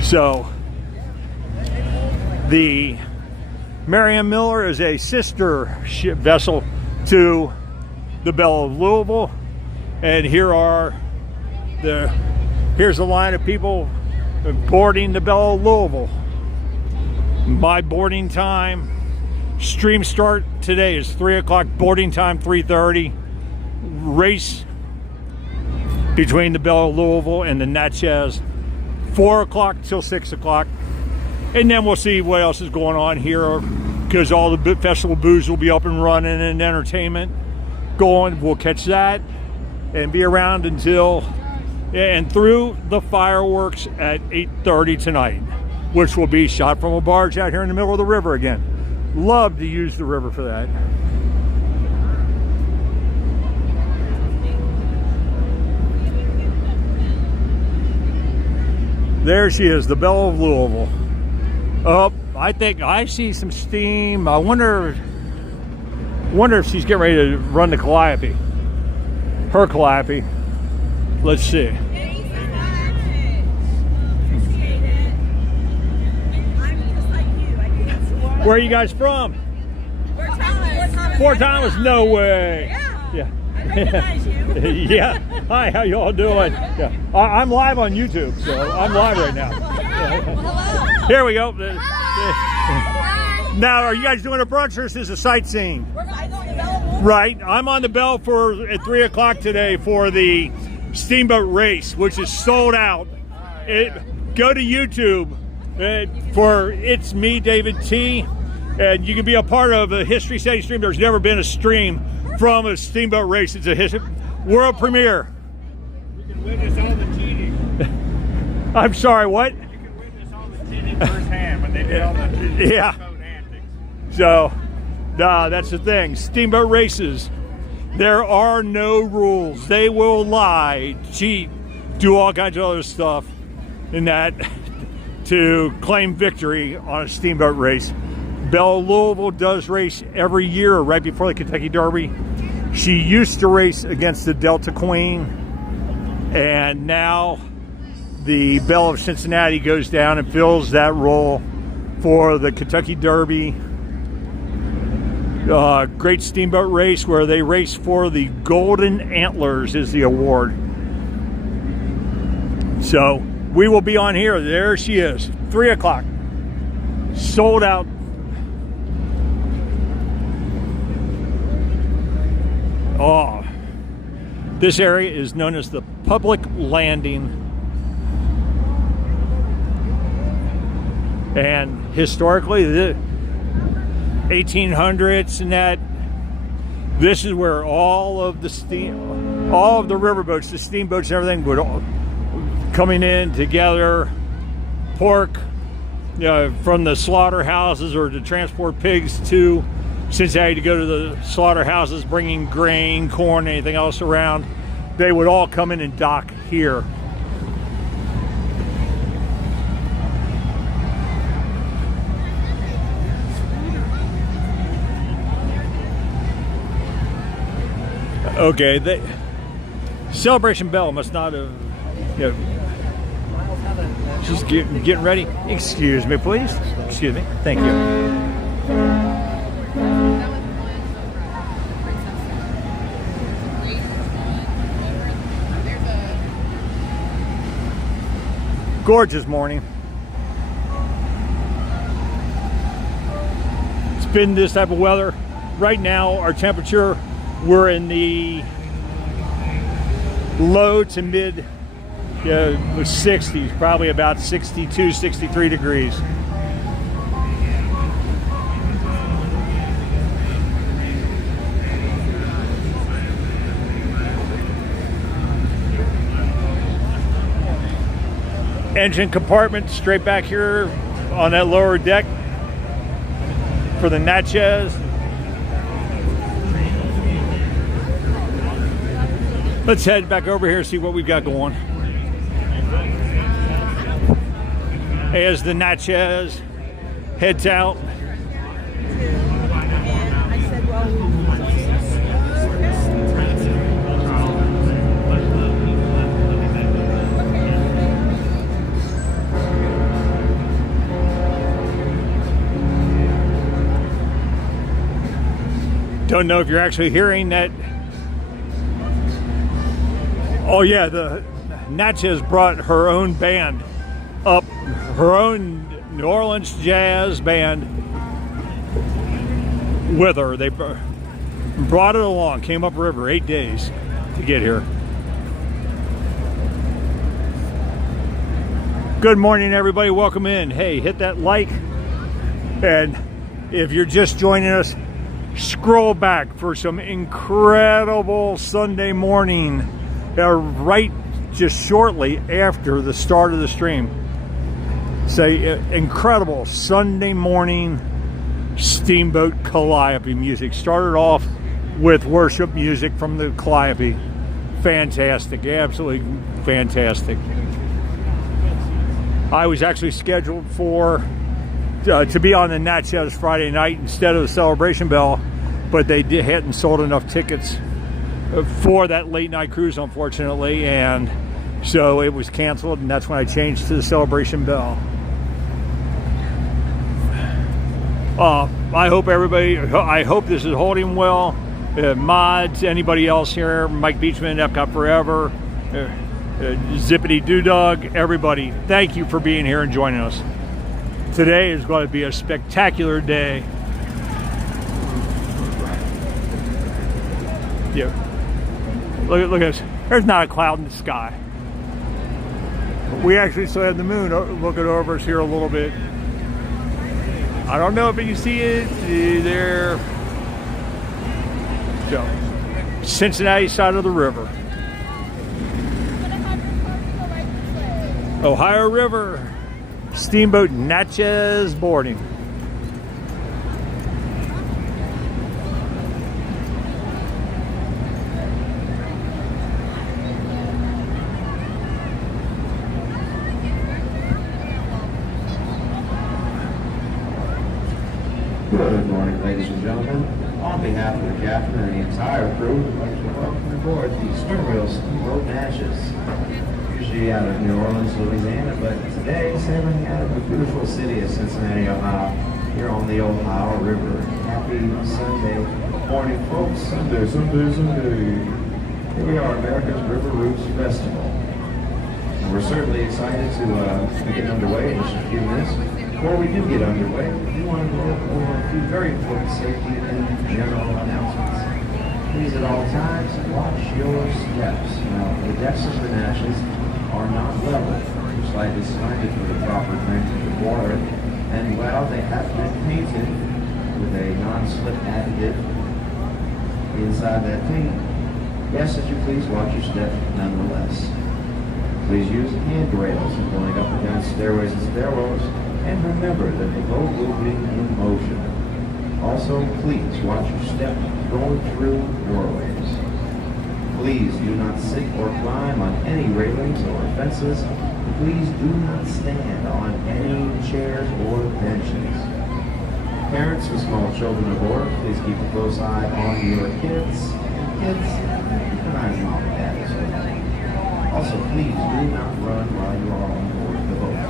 So, the Marianne Miller is a sister ship vessel to the Belle of Louisville. And here's the line of people boarding the Belle of Louisville. My boarding time, stream start today is 3 o'clock, boarding time 3:30. Race between the Belle of Louisville and the Natchez, 4 o'clock till 6 o'clock. And then we'll see what else is going on here, because all the festival booths will be up and running and entertainment going. We'll catch that and be around until and through the fireworks at 8:30 tonight, which will be shot from a barge out here in the middle of the river again. Love to use the river for that. There she is, the Belle of Louisville. Up I think I see some steam. I wonder if she's getting ready to run the Calliope. Her Calliope. Let's see. Where are you guys from? Fort Thomas. No way. Yeah. I recognize you. Yeah. Hi, how y'all doing? Yeah. I'm live on YouTube, so I'm live right now. Yeah. Here we go. Now, are you guys doing a brunch or is this a sightseeing? Right. I'm on the bell at 3 o'clock today for the Steamboat race, which is sold out. Go to YouTube for It's Me, David T. And you can be a part of a history setting stream. There's never been a stream from a steamboat race. It's a world premiere. You can witness all the cheating. I'm sorry, what? You can witness all the cheating firsthand when they did all the steamboat antics. So, that's the thing. Steamboat races, there are no rules. They will lie, cheat, do all kinds of other stuff in that to claim victory on a steamboat race. Belle Louisville does race every year right before the Kentucky Derby. She used to race against the Delta Queen, and now the Belle of Cincinnati goes down and fills that role for the Kentucky Derby. Great steamboat race where they race for the Golden Antlers is the award. So we will be on here. There she is, 3 o'clock, sold out. Oh, this area is known as the public landing, and historically the 1800s and that, this is where all of the riverboats, the steamboats and everything would all coming in together, pork, from the slaughterhouses or to transport pigs to Cincinnati to go to the slaughterhouses, bringing grain, corn, anything else around. They would all come in and dock here. Okay, the Celebration Bell must not have. She's getting ready. Excuse me, please. Excuse me. Thank you. Gorgeous morning. It's been this type of weather. Right now, our temperature, we're in the low to mid 60s, probably about 62, 63 degrees. Engine compartment straight back here on that lower deck for the Natchez. Let's head back over here and see what we've got going. As the Natchez heads out. Don't know if you're actually hearing that. Oh yeah, the Natchez brought her own band up, her own New Orleans jazz band with her. They brought it along, came up river 8 days to get here. Good morning, everybody. Welcome in. Hey, hit that like, and if you're just joining us, scroll back for some incredible Sunday morning, right just shortly after the start of the stream. Say incredible Sunday morning Steamboat Calliope music. Started off with worship music from the Calliope. Fantastic, absolutely fantastic. I was actually scheduled for to be on the Natchez Friday night instead of the Celebration Bell, but they hadn't sold enough tickets for that late night cruise, unfortunately, and so it was canceled, and that's when I changed to the Celebration Bell. I hope this is holding well. Mods, anybody else here, Mike Beachman, Epcot Forever, Zippity Doodog, everybody, thank you for being here and joining us. Today is going to be a spectacular day. Yeah. Look at this. There's not a cloud in the sky. We actually still have the moon looking over us here a little bit. I don't know if you see it there. So, Cincinnati side of the river. Ohio River. Steamboat Natchez boarding. Good morning, ladies and gentlemen. On behalf of the captain and the entire crew, we'd like to welcome aboard the Steamboat Natchez. Usually out of New Orleans, Louisiana, but today sailing out of the beautiful city of Cincinnati, Ohio, here on the Ohio River. Happy Sunday morning, folks. Sunday. Here we are, America's River Roots Festival. And we're certainly excited to get underway in just a few minutes. Before we do get underway, we want to go over a few very important safety and general announcements. Please at all times watch your steps. Now, the decks of the Natchez are not level. They're slightly slanted for the proper drenching of water, and while they have been painted with a non-slip additive inside that paint, yes, as you please watch your step nonetheless. Please use handrails when going up and down stairways and stairwells. And remember that the boat will be in motion. Also, please watch your step going through doorways. Please do not sit or climb on any railings or fences. Please do not stand on any chairs or benches. Parents with small children aboard, please keep a close eye on your kids. And kids, keep an eye on mom and dad as well. Also, please do not run while you are on board the boat.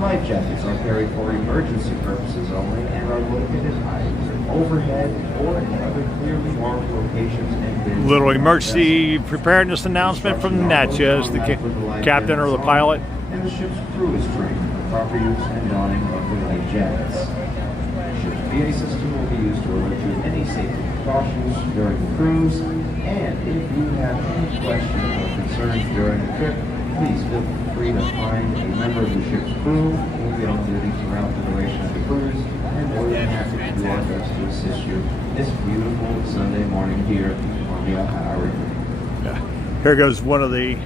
Life jackets are carried for emergency purposes only and are located either overhead or in other clearly marked locations and bins. Little emergency preparedness announcement from Natchez, the captain or the pilot. And the ship's crew is trained for proper use and donning of the life jackets. The ship's PA system will be used to alert you of any safety precautions during the cruise. And if you have any questions or concerns during the trip, please feel free to find a member of the ship's crew who will be on duty throughout the duration of the cruise, and more than happy to do our best to assist you this beautiful Sunday morning here on the Ohio River. Yeah. Here goes one of the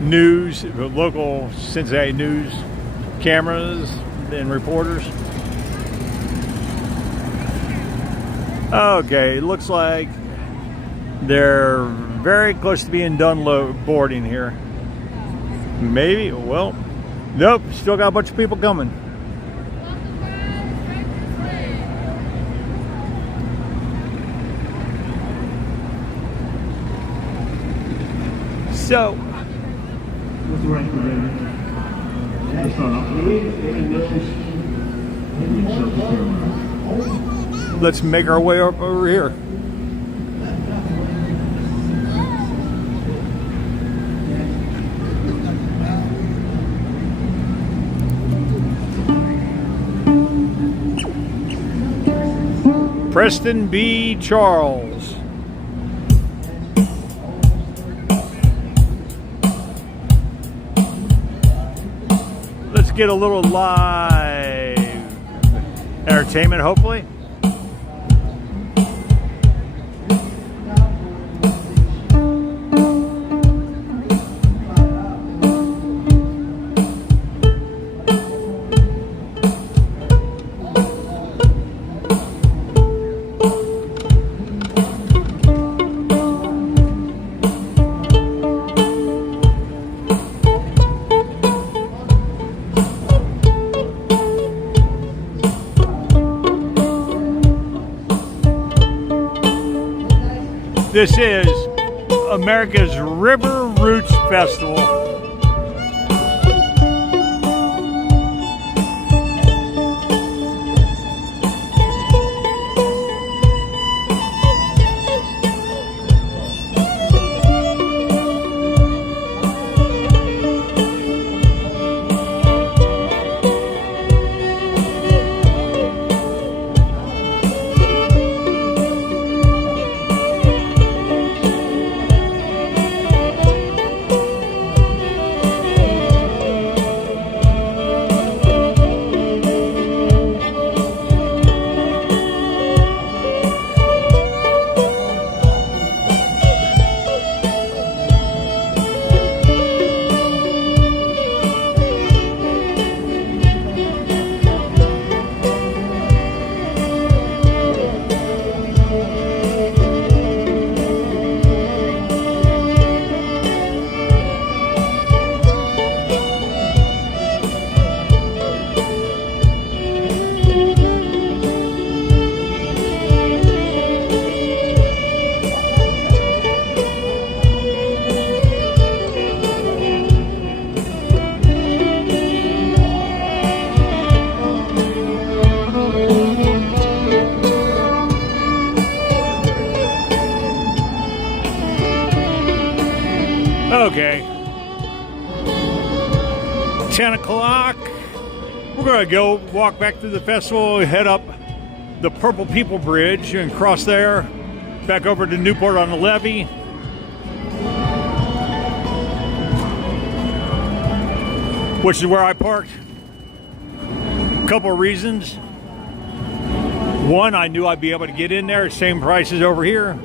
news, local Cincinnati news cameras and reporters. Okay, looks like they're very close to being done boarding here. Maybe, well, nope, still got a bunch of people coming. So, let's make our way up over here. Preston B. Charles. Let's get a little live entertainment, hopefully. This is America's River Roots Festival. Okay, 10 o'clock. We're gonna go walk back through the festival, head up the Purple People Bridge and cross there, back over to Newport on the levee. Which is where I parked. A couple of reasons. One, I knew I'd be able to get in there, same price as over here.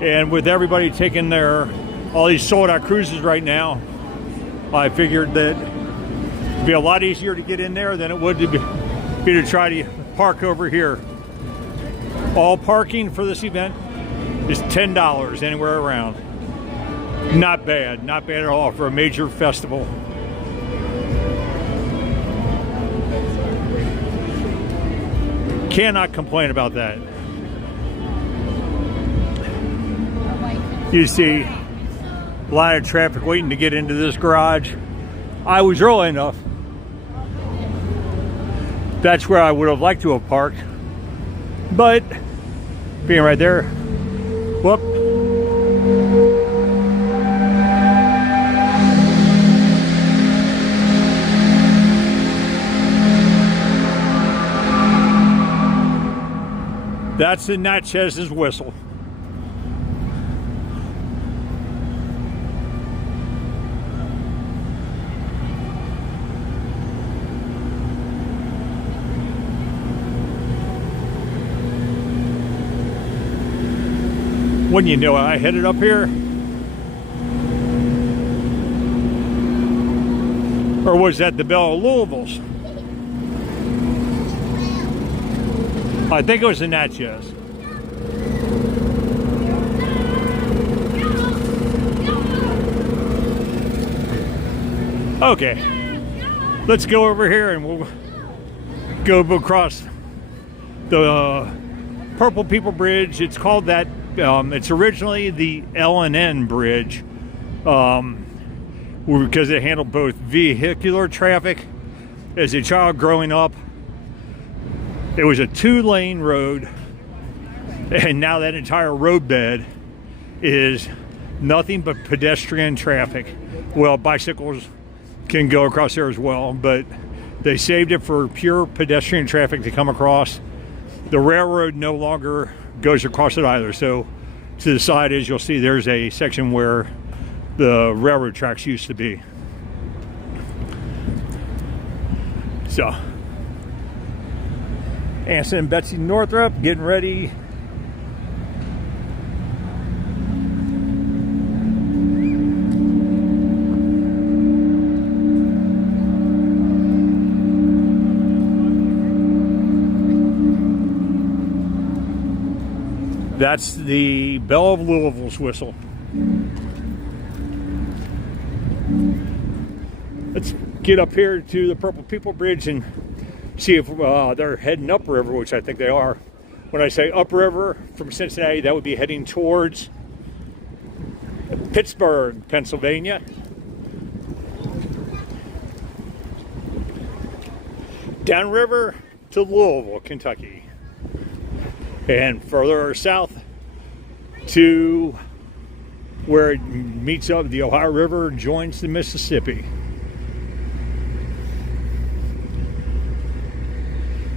And with everybody taking all these sold out cruises right now, I figured that it'd be a lot easier to get in there than it would be to try to park over here. All parking for this event is $10 anywhere around. Not bad, not bad at all for a major festival. Cannot complain about that. You see a lot of traffic waiting to get into this garage. I was early enough. That's where I would have liked to have parked. But being right there, whoop. That's the Natchez' whistle. Wouldn't you know it, I headed up here. Or was that the Belle of Louisville's? I think it was the Natchez. Okay, let's go over here and we'll go across the Purple People Bridge. It's called that. It's originally the L&N Bridge because it handled both vehicular traffic. As a child growing up, it was a 2-lane road, and now that entire roadbed is nothing but pedestrian traffic. Well, bicycles can go across there as well, but they saved it for pure pedestrian traffic to come across. The railroad no longer goes across it either. So to the side, as you'll see, there's a section where the railroad tracks used to be. So Anson and Betsy Northrup getting ready. That's the Belle of Louisville's whistle. Let's get up here to the Purple People Bridge and see if they're heading upriver, which I think they are. When I say upriver from Cincinnati, that would be heading towards Pittsburgh, Pennsylvania. Downriver to Louisville, Kentucky. And further south to where it meets up, the Ohio River joins the Mississippi.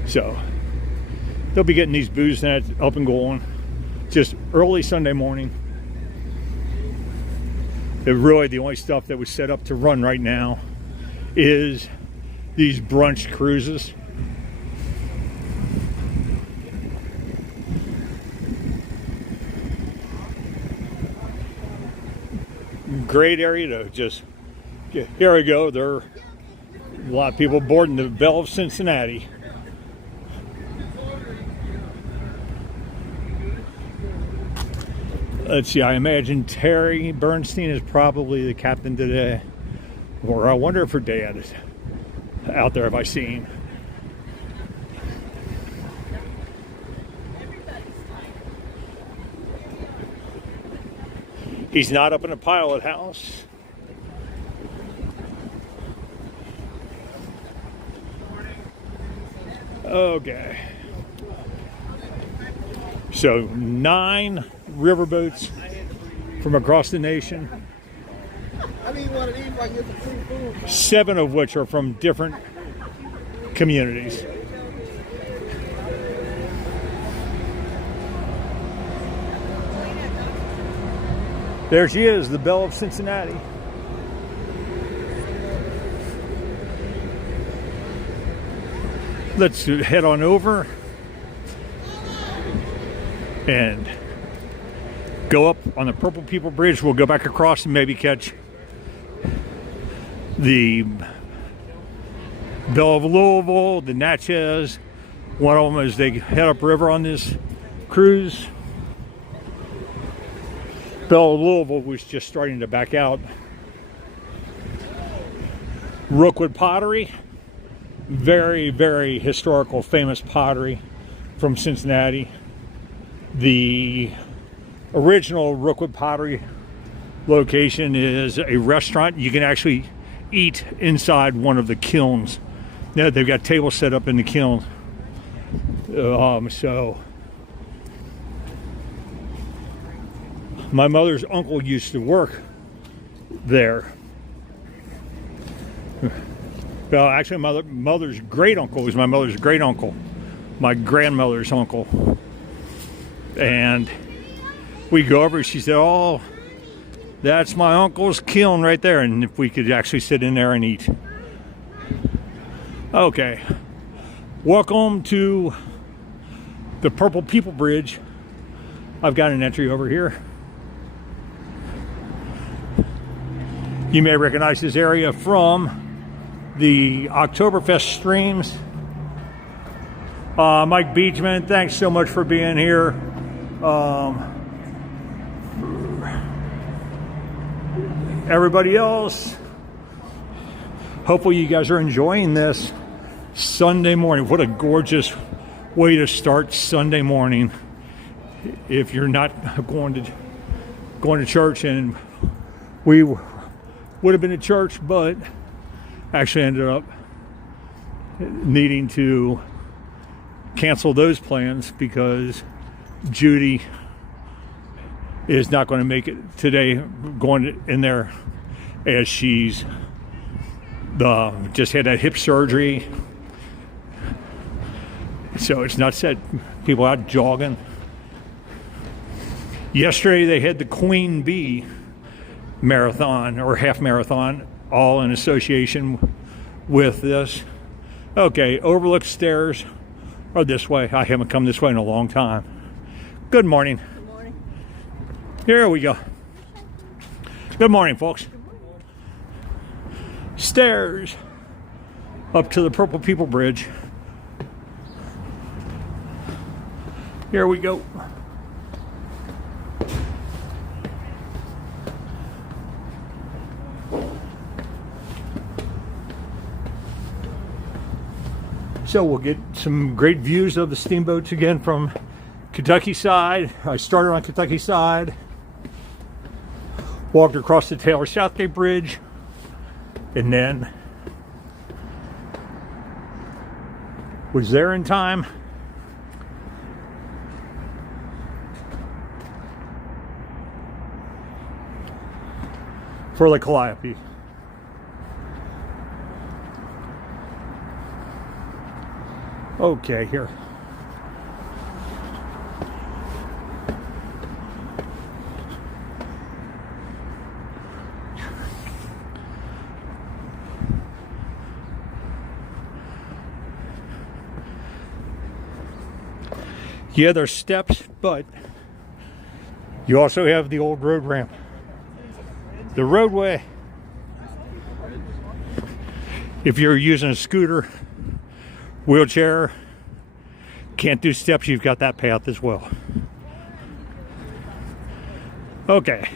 So they'll be getting these booze nets up and going just early Sunday morning. Really the only stuff that was set up to run right now is these brunch cruises. Great area to just get. Here we go. There are a lot of people boarding the Belle of Cincinnati. Let's see, I imagine Terry Bernstein is probably the captain today. Or I wonder if her dad is out there, if I see him. He's not up in a pilot house. Okay. So 9 riverboats from across the nation. 7 of which are from different communities. There she is, the Belle of Cincinnati. Let's head on over and go up on the Purple People Bridge. We'll go back across and maybe catch the Belle of Louisville, the Natchez. One of them as they head upriver on this cruise. Belle of Louisville was just starting to back out. Rookwood pottery, very, very historical, famous pottery from Cincinnati. The original Rookwood pottery location is a restaurant. You can actually eat inside one of the kilns. Now they've got tables set up in the kiln. So my mother's uncle used to work there. Well, actually, my mother's great uncle was my mother's great uncle, my grandmother's uncle. And we go over, she said, "Oh, that's my uncle's kiln right there." And if we could actually sit in there and eat. Okay. Welcome to the Purple People Bridge. I've got an entry over here. You may recognize this area from the Oktoberfest streams. Mike Beachman, thanks so much for being here. Everybody else, hopefully you guys are enjoying this Sunday morning. What a gorgeous way to start Sunday morning if you're not going to church. And we would have been at church, but actually ended up needing to cancel those plans because Judy is not going to make it today, going in there as she's just had that hip surgery. So it's not set people out jogging. Yesterday they had the Queen Bee marathon or half marathon, all in association with this. Okay, overlook stairs are this way. I haven't come this way in a long time. Good morning. Good morning. Here we go. Good morning, folks. Stairs up to the Purple People Bridge. Here we go. So we'll get some great views of the steamboats again from Kentucky side. I started on Kentucky side. Walked across the Taylor Southgate Bridge, and then was there in time for the Calliope. Okay, here. Yeah, there's steps, but you also have the old road ramp. The roadway, if you're using a scooter, wheelchair, can't do steps, you've got that path as well. Okay.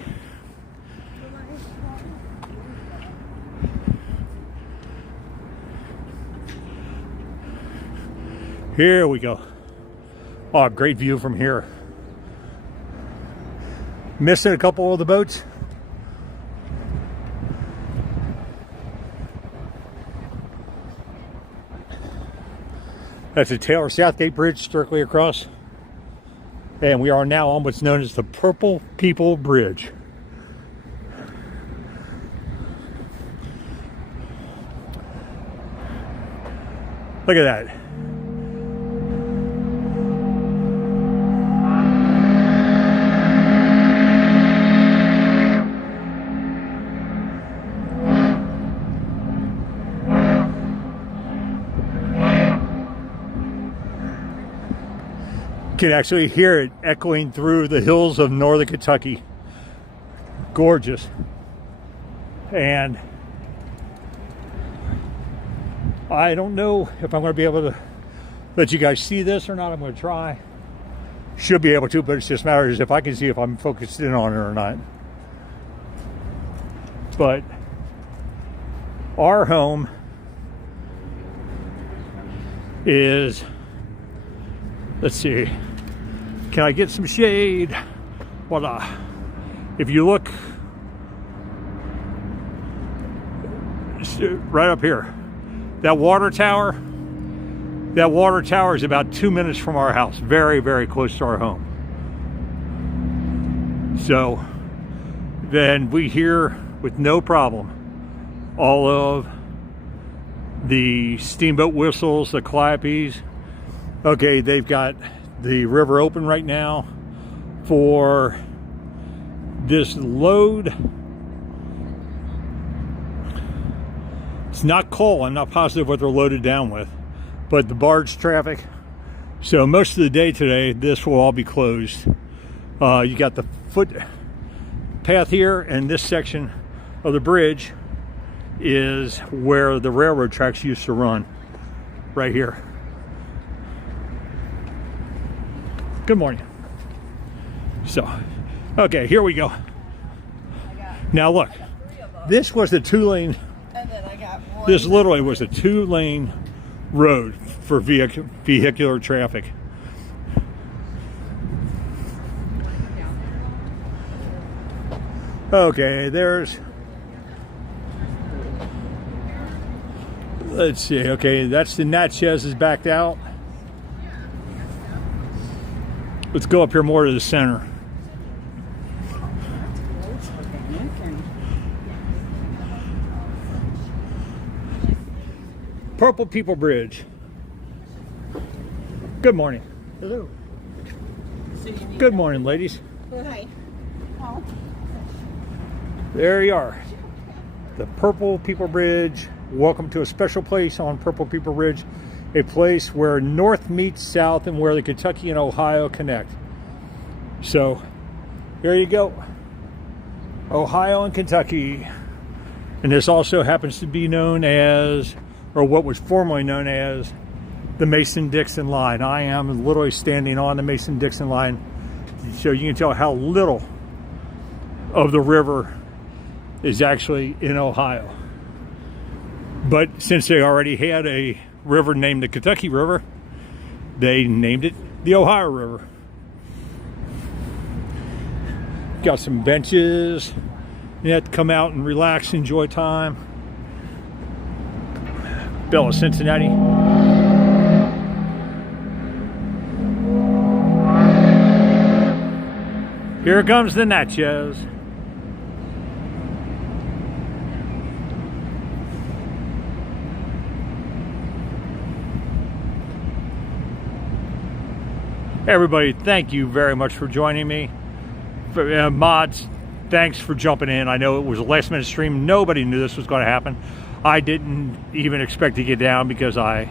Here we go. Oh, great view from here. Missing a couple of the boats. That's the Taylor Southgate Bridge directly across. And we are now on what's known as the Purple People Bridge. Look at that. Can actually hear it echoing through the hills of northern Kentucky. Gorgeous. And I don't know if I'm going to be able to let you guys see this or not. I'm going to try. Should be able to, but it's just matters if I can see if I'm focused in on it or not. But our home is, let's see, can I get some shade? Voila. If you look right up here, that water tower is about 2 minutes from our house. Very, very close to our home. So then we hear with no problem all of the steamboat whistles, the Calliopes. Okay, they've got the river open right now for this load. It's not coal, I'm not positive what they're loaded down with, but the barge traffic. So most of the day today, this will all be closed. You got the footpath here, and this section of the bridge is where the railroad tracks used to run, right here. Good morning. So, okay, here we go. Now look, this was the 2-lane, this literally was a 2-lane road for vehicular traffic. Okay, there's, let's see, okay, that's the Natchez is backed out. Let's go up here more to the center. Purple People Bridge. Good morning. Hello. Good morning, ladies. Hi. Oh. There you are. The Purple People Bridge. Welcome to a special place on Purple People Bridge. A place where north meets south and where the Kentucky and Ohio connect. So, here you go. Ohio and Kentucky. And this also happens to be known as, or what was formerly known as, the Mason-Dixon line. I am literally standing on the Mason-Dixon line, so you can tell how little of the river is actually in Ohio. But since they already had a river named the Kentucky River, they named it the Ohio River. Got some benches You have to come out and relax, enjoy time. Bella, Cincinnati. Here comes the Natchez. Everybody, thank you very much for joining me. Mods, thanks for jumping in. I know it was a last minute stream. Nobody knew this was going to happen. I didn't even expect to get down because I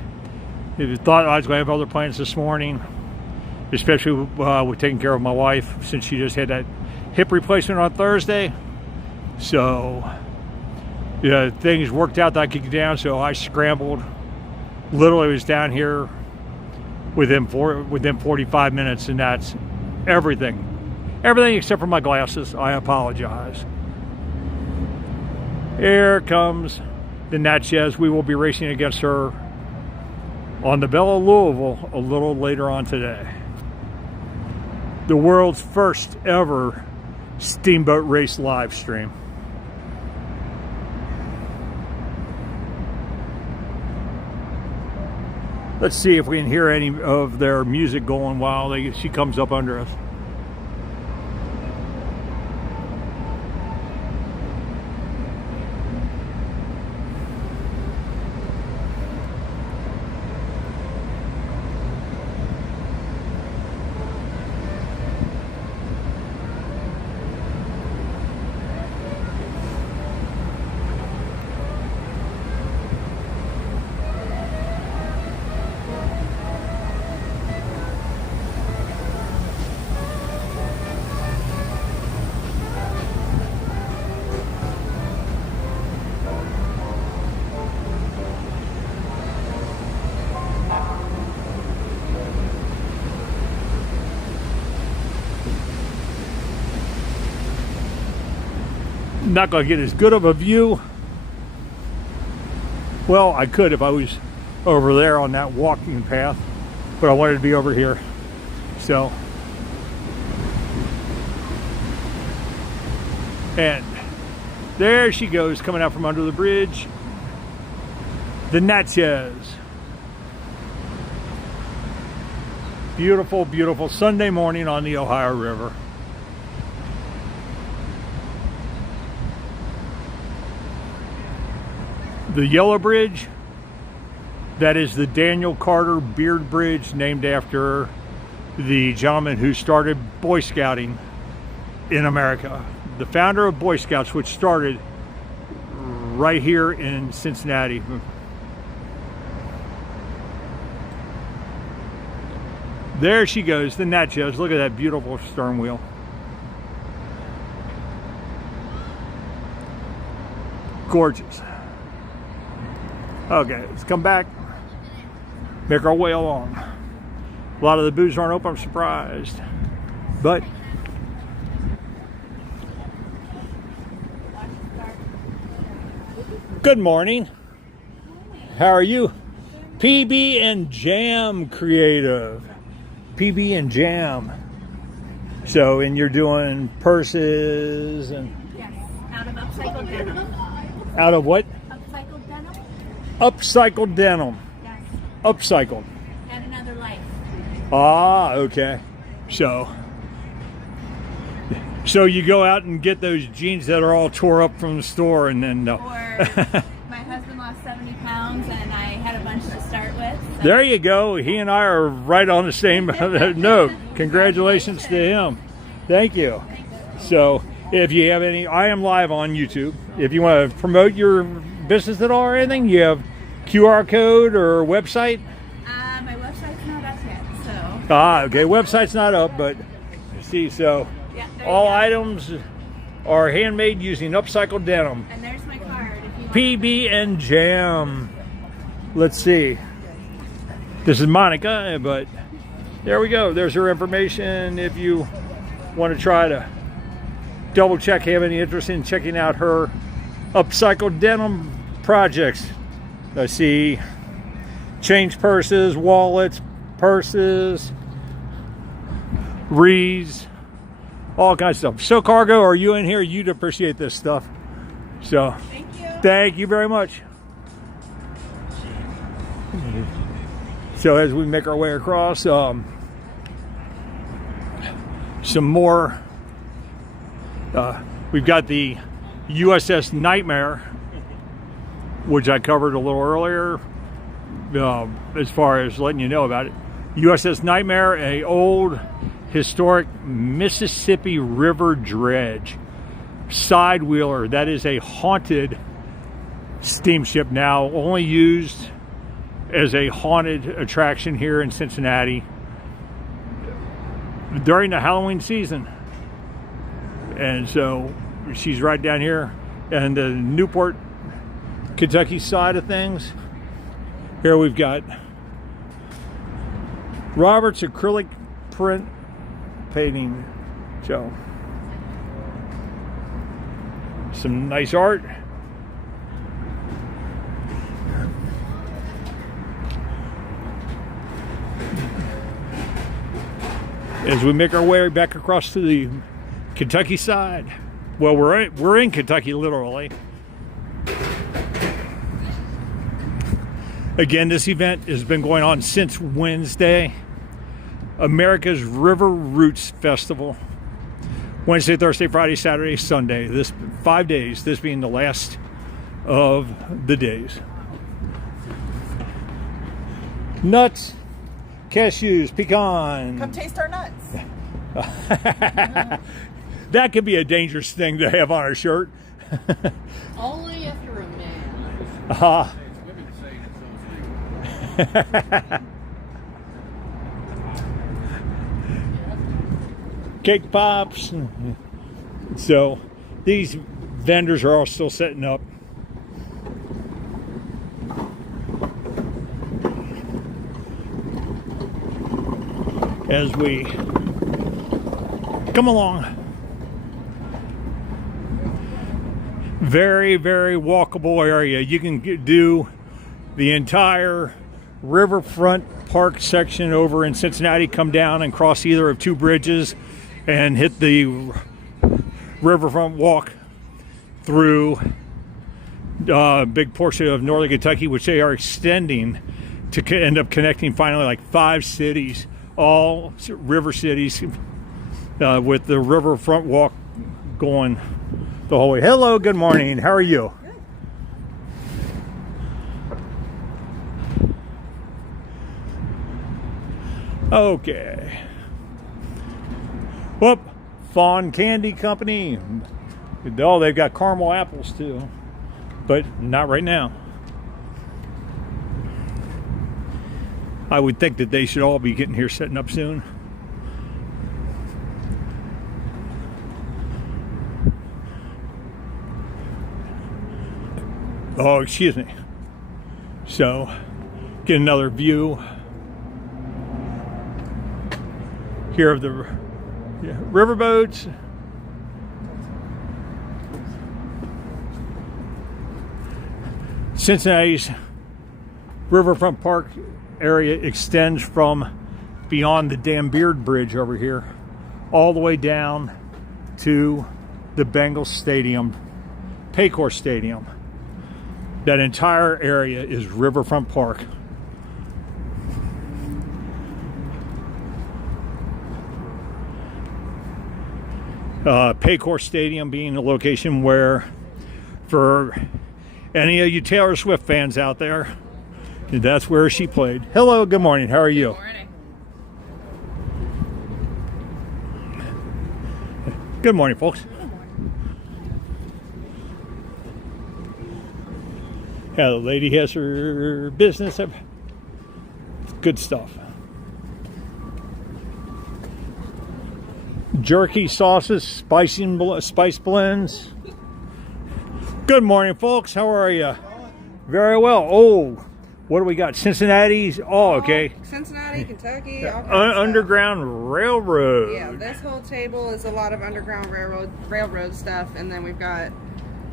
thought I was going to have other plans this morning, especially with taking care of my wife since she just had that hip replacement on Thursday. So yeah, things worked out that I could get down, so I scrambled. Literally was down here within 45 minutes, and that's everything except for my glasses. I apologize. Here comes the Natchez. We will be racing against her on the Bella Louisville a little later on today. The world's first ever steamboat race live stream. Let's see if we can hear any of their music going while she comes up under us. Not going to get as good of a view. Well, I could if I was over there on that walking path, but I wanted to be over here. So, and there she goes, coming out from under the bridge. The Natchez. Beautiful, beautiful Sunday morning on the Ohio River. The Yellow Bridge, that is the Daniel Carter Beard Bridge, named after the gentleman who started Boy Scouting in America. The founder of Boy Scouts, which started right here in Cincinnati. There she goes, the Natchez. Look at that beautiful stern wheel. Gorgeous. Okay, let's come back, make our way along. A lot of the booths aren't open, I'm surprised. But good morning. How are you? PB and Jam Creative. PB and Jam. So, and you're doing purses and... Yes, out of upcycled denim. Out of what? Upcycled denim? Upcycled denim. Yes. Upcycled. And another life. Ah, okay. So you go out and get those jeans that are all tore up from the store, and then Or my husband lost 70 pounds and I had a bunch to start with. So. There you go. He and I are right on the same note. Congratulations to him. Thank you. So if you have any, I am live on YouTube. If you want to promote your business at all or anything, you have QR code or website? My website's not up yet, so. Ah, okay. Website's not up, but see, so Yeah, all items are handmade using upcycled denim. And there's my card. If you want. PB and Jam. Let's see. This is Monica, but there we go. There's her information if you want to try to double check, have any interest in checking out her upcycled denim projects. I see change purses, wallets, purses, wreaths, all kinds of stuff. So Cargo, are you in here? You'd appreciate this stuff. So thank you very much. So as we make our way across, some more, we've got the USS Nightmare, which I covered a little earlier, as far as letting you know about it. USS Nightmare, a old historic Mississippi River dredge, side wheeler. That is a haunted steamship now, only used as a haunted attraction here in Cincinnati during the Halloween season. And so she's right down here. And the Newport, Kentucky side of things, here we've got Robert's acrylic print painting show. Some nice art. As we make our way back across to the Kentucky side. Well, we're in Kentucky literally. Again, this event has been going on since Wednesday. America's River Roots Festival. Wednesday, Thursday, Friday, Saturday, Sunday. This 5 days, this being the last of the days. Nuts, cashews, pecan. Come taste our nuts. That could be a dangerous thing to have on a shirt. Only if you're a man. Cake pops. So these vendors are all still setting up. As we come along. Very, very walkable area. You can do the entire riverfront park section over in Cincinnati, come down and cross either of two bridges and hit the riverfront walk through a big portion of northern Kentucky, which they are extending to end up connecting finally like 5 cities, all river cities, with the riverfront walk going the whole way. Hello, good morning. How are you? Okay. Whoop, Fawn Candy Company. Oh, they've got caramel apples too, but not right now. I would think that they should all be getting here setting up soon. Oh, excuse me. So, get another view here of the riverboats. Cincinnati's riverfront park area extends from beyond the Dambeard Bridge over here all the way down to the Bengals Stadium, Paycor Stadium. That entire area is riverfront park. Paycor Stadium being a location where, for any of you Taylor Swift fans out there, that's where she played. Hello, good morning. How are you? Good morning. Good morning, folks. Yeah, the lady has her business. Good stuff. Jerky sauces, spice blends. Good morning, folks. How are you? Very well. Oh, what do we got? Cincinnati's. Oh, okay. Cincinnati, Kentucky, all kinds of Underground Railroad. stuff. Yeah, this whole table is a lot of Underground Railroad stuff, and then we've got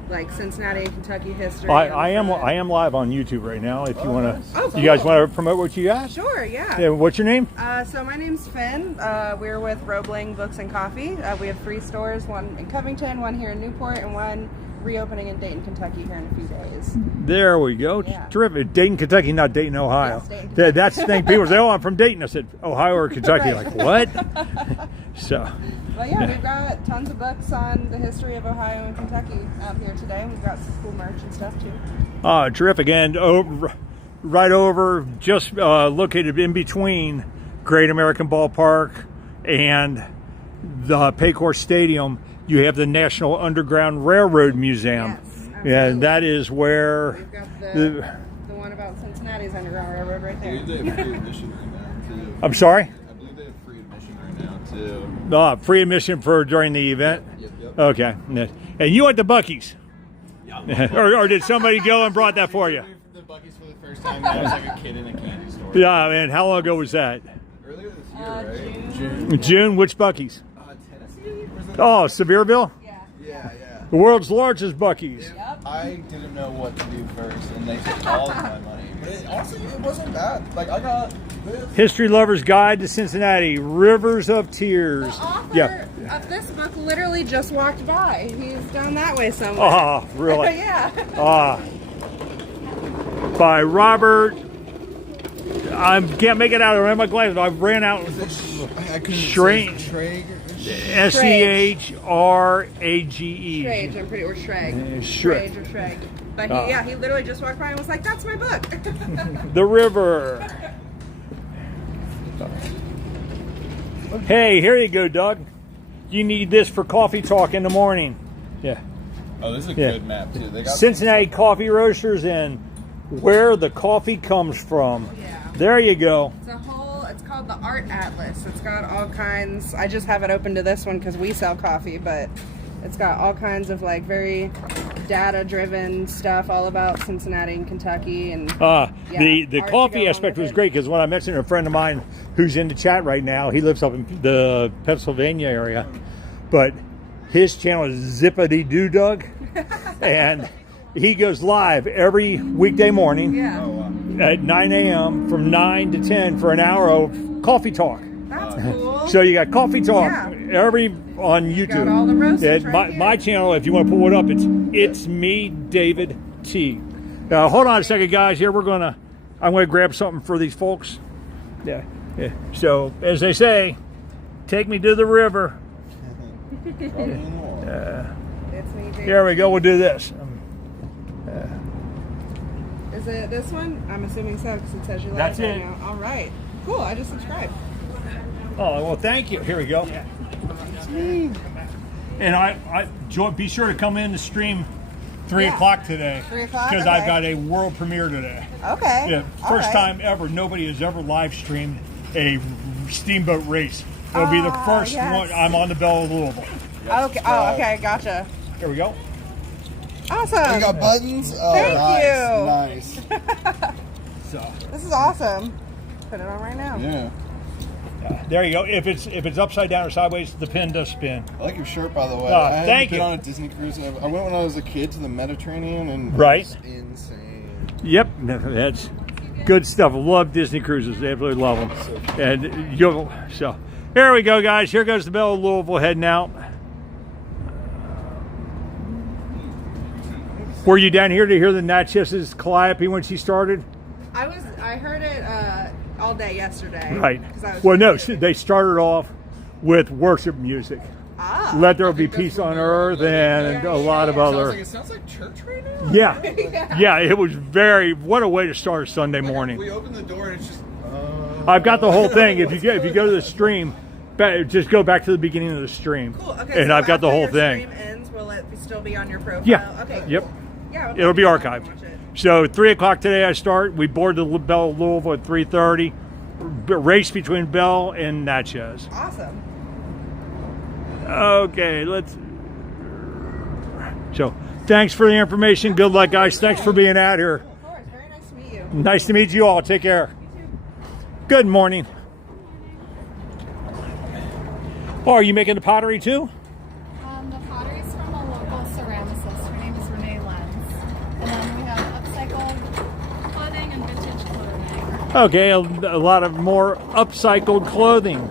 like Cincinnati and Kentucky history. I am live on YouTube right now. If you want to, Oh, you guys want to promote what you got? Sure, yeah. Yeah. What's your name? So my name's Finn. We're with Roebling Books and Coffee. We have 3 stores, one in Covington, one here in Newport, and one reopening in Dayton, Kentucky here in a few days. There we go. Yeah. Terrific. Dayton, Kentucky, not Dayton, Ohio. Yes, Dayton, Kentucky. That's the thing. People say, "Oh, I'm from Dayton." I said, "Ohio or Kentucky?" Right. Like what? So. But yeah, we've got tons of books on the history of Ohio and Kentucky out here today. We've got some cool merch and stuff too. Oh, terrific. And right over, just located in between Great American Ballpark and the Paycor Stadium, you have the National Underground Railroad Museum. Yes, Yeah, absolutely. that is where We've got the one about Cincinnati's Underground Railroad right I there. believe they have free admission right now, too. I'm sorry? I believe they have free admission right now, too. Free admission for during the event? Yep. Okay. And you went to Buc-ee's? or did somebody go and brought that for you? The Buc-ee's for the first time. I was like a kid in a candy store. Yeah, man. How long ago was that? Earlier this year, right? June. June? Which Buc-ee's? Tennessee? Was it? Oh, Sevierville? Yeah. The world's largest Buc-ee's. I didn't know what to do first, and they took all of my money. But honestly, it wasn't bad. Like, I got this. History Lover's Guide to Cincinnati, Rivers of Tears. The author of this book literally just walked by. He's down that way somewhere. Oh, really? Yeah. By Robert. I can't make it out. I my glasses. I ran out. I couldn't Shrage. SCHRAGE. Shrage, I'm pretty, or Shrag. Shrag. Or Shrag. But he literally just walked by and was like, "That's my book." The river. Hey, here you go, Doug. You need this for coffee talk in the morning. Yeah. Oh, this is a Yeah. good map, too. They got Cincinnati Coffee Roasters and where the coffee comes from. Yeah. There you go. It's called the Art Atlas. It's got all kinds. I just have it open to this one because we sell coffee, but it's got all kinds of like very data-driven stuff all about Cincinnati and Kentucky and The art to coffee go aspect along was with great because when I mentioned a friend of mine who's in the chat right now, he lives up in the Pennsylvania area, but his channel is Zippity Doo Doug, and he goes live every weekday morning at 9 a.m. from 9 to 10 for an hour of coffee talk. That's cool. So you got coffee talk Yeah. on YouTube. Got all the roasters And right here. my channel, if you want to pull it up, it's me, David T. Hold on a second, guys. Here I'm gonna grab something for these folks. Yeah. So as they say, take me to the river. It's me, David. Here we go. We'll do this. Is it this one? I'm assuming so because it says you That's live right it. now. All right. Cool. I just subscribed. Oh well, thank you. Here we go. And be sure to come in to stream 3 o'clock today. 3 o'clock? Because I've Okay. got a world premiere today. Okay. Yeah, All first right. time ever. Nobody has ever live streamed a steamboat race. It'll be the first yes. one. I'm on the Belle of Louisville. Okay. Oh, okay. Gotcha. Here we go. Awesome. We got buttons. Oh, Thank nice. you. Nice. So This is awesome. Put it on right now. Yeah. there you go. If it's upside down or sideways, the pin does spin. I like your shirt, by the way. Oh, I haven't thank been you. on a Disney cruise. I went when I was a kid to the Mediterranean, and Right. it was insane. Yep, that's good stuff. Love Disney cruises. Absolutely love them. And so here we go, guys. Here goes the Belle of Louisville heading out. Were you down here to hear the Natchez's Calliope when she started? I heard it all day yesterday. Right. 'Cause I was Well, no, busy. they started off with worship music. Ah. Let There Be Peace on Earth and a lot of other. It sounds like church right now. Yeah. Yeah, it was what a way to start a Sunday morning. We opened the door and it's just. I've got the whole thing. If you go to the stream, just go back to the beginning of the stream. Cool. Okay. And so I've got the after whole your thing. Stream ends, will it still be on your profile? Yeah. Okay. Cool. Yep. Yeah. It'll be I'll archived. watch it. So 3 o'clock today I start. We board the Belle of Louisville at 3:30. Race between Belle and Natchez. Awesome. Okay, so thanks for the information. Good luck, guys. Thanks for being out here. Of course. Very nice to meet you. Nice to meet you all. Take care. Good morning. Oh, are you making the pottery too? The pottery is from a local ceramicist. Her name is Renee Okay, a lot of more upcycled clothing.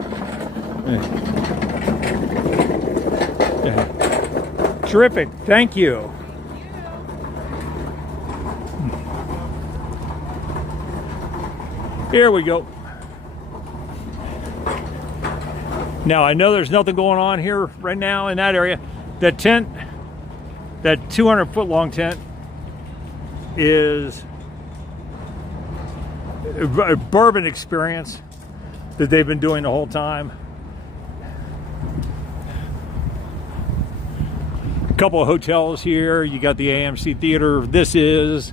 Terrific, thank you. Here we go. Now, I know there's nothing going on here right now in that area. That tent, that 200-foot long tent, is a bourbon experience that they've been doing the whole time. A couple of hotels here. You got the AMC Theater. This is.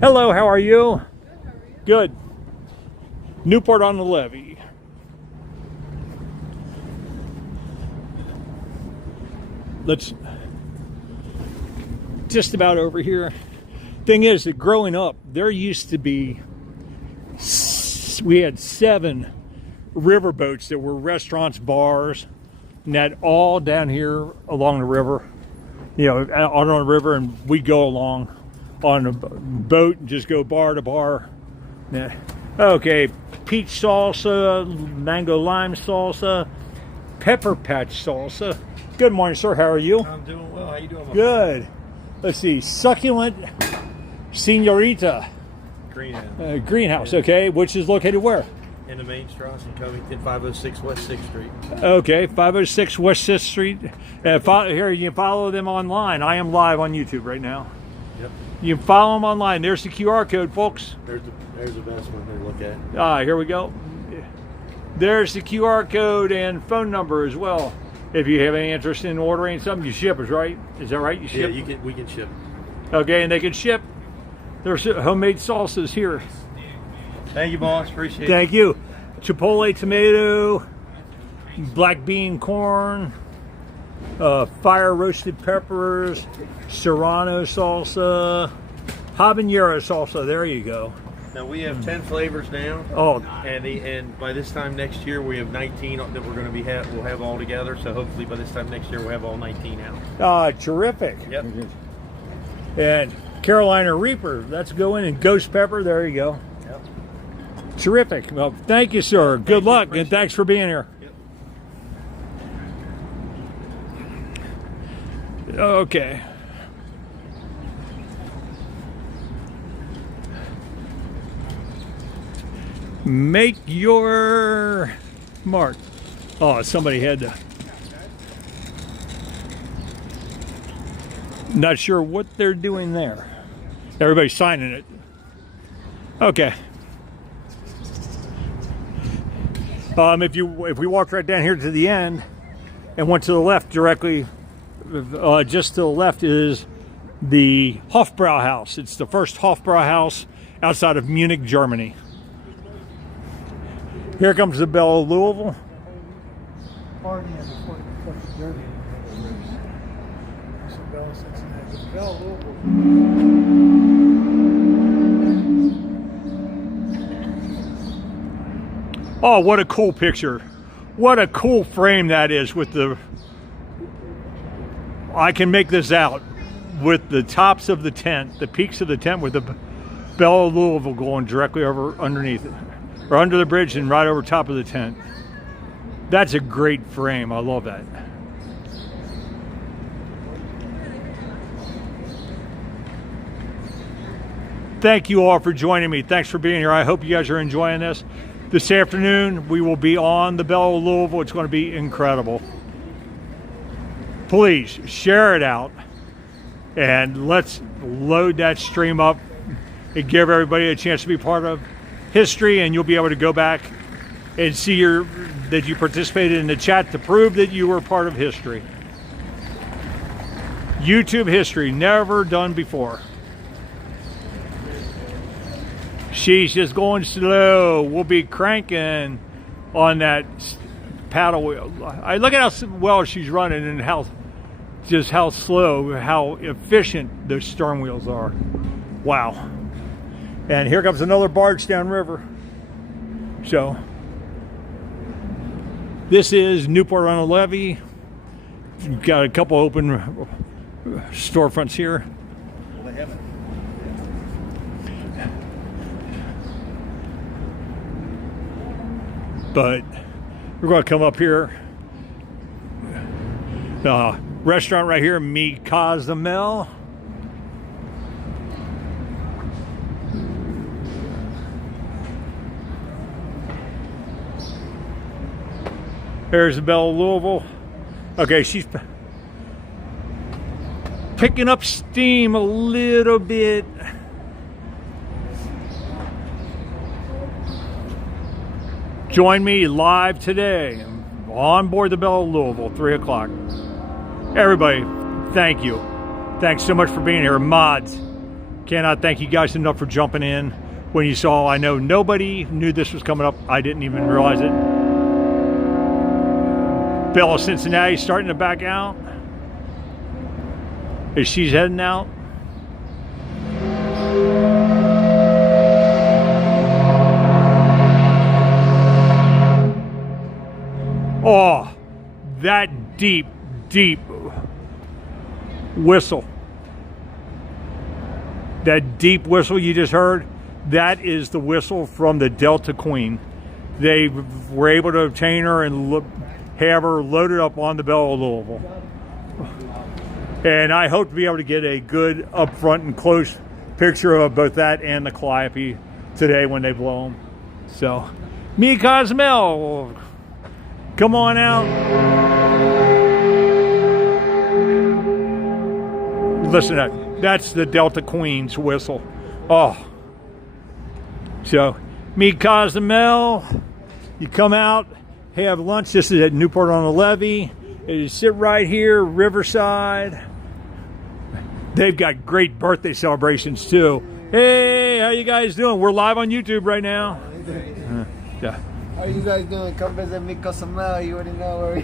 Hello, how are you? Good, how are you? Good. Newport on the Levee. Let's just about over here. Thing is that growing up, there used to be, we had 7 riverboats that were restaurants, bars, and that all down here along the river, you know, out on the river, and we'd go along on a boat and just go bar to bar. Yeah. Okay, peach salsa, mango lime salsa, pepper patch salsa. Good morning, sir. How are you? I'm doing well. How you doing? Good. Let's see. Succulent Senorita Greenhouse. Yeah. Okay, which is located where? In the main Strasse in Covington, 506 West 6th Street. Okay, 506 West 6th Street. Here, you can follow them online. I am live on YouTube right now. Yep. You can follow them online. There's the QR code, folks. There's the best one to look at. Here we go. There's the QR code and phone number as well. If you have any interest in ordering something, you ship us, right? Is that right? You ship? Yeah, we can ship. Okay, and they can ship. There's homemade salsas here. Thank you, boss. Appreciate it. Thank you. Chipotle tomato, black bean corn, fire roasted peppers, serrano salsa, habanero salsa. There you go. Now we have 10 flavors now. Oh, and by this time next year we have 19 that we're going to we'll have all together. So hopefully by this time next year we'll have all 19 out. Terrific. Yep. And Carolina Reaper, that's going, and ghost pepper. There you go. Yep. Terrific. Well, thank you, sir. Good luck, and thanks for being here. Yep. Okay. Make your mark. Oh, somebody had to. Not sure what they're doing there. Everybody's signing it. Okay. If we walked right down here to the end and went to the left directly, just to the left is the Hofbrauhaus. It's the first Hofbrauhaus outside of Munich, Germany. Here comes the Belle of Louisville. Oh, what a cool picture. What a cool frame that is with the... I can make this out with the tops of the tent, the peaks of the tent with the Belle of Louisville going directly over underneath it. Or under the bridge and right over top of the tent. That's a great frame. I love that. Thank you all for joining me. Thanks for being here. I hope you guys are enjoying this. This afternoon, we will be on the Belle of Louisville. It's going to be incredible. Please share it out. And let's load that stream up and give everybody a chance to be part of history, and you'll be able to go back and see that you participated in the chat to prove that you were part of history. YouTube history, never done before. She's just going slow. We'll be cranking on that paddle wheel. I look at how well she's running and how slow, how efficient those stern wheels are. Wow. And here comes another barge downriver. So, this is Newport on the Levee. We've got a couple open storefronts here. Well, they haven't. But we're going to come up here. Restaurant right here, Mi Cozumel. There's the Belle of Louisville. Okay, she's picking up steam a little bit. Join me live today on board the Belle of Louisville, 3 o'clock. Everybody, thank you. Thanks so much for being here. Mods, cannot thank you guys enough for jumping in when you saw. I know nobody knew this was coming up. I didn't even realize it. Belle of Cincinnati starting to back out. As she's heading out. Oh, that deep, deep whistle. That deep whistle you just heard, that is the whistle from the Delta Queen. They were able to obtain her and have her loaded up on the Belle of Louisville. And I hope to be able to get a good up front and close picture of both that and the Calliope today when they blow them. So, Mi Cozumel, come on out. Listen to that. That's the Delta Queen's whistle. Oh. So, Mi Cozumel, you come out, have lunch. This is at Newport on the Levee. You sit right here, Riverside. They've got great birthday celebrations too. Hey, how you guys doing? We're live on YouTube right now. Yeah. How are you guys doing? Come visit Mi Cozumel. You already know where we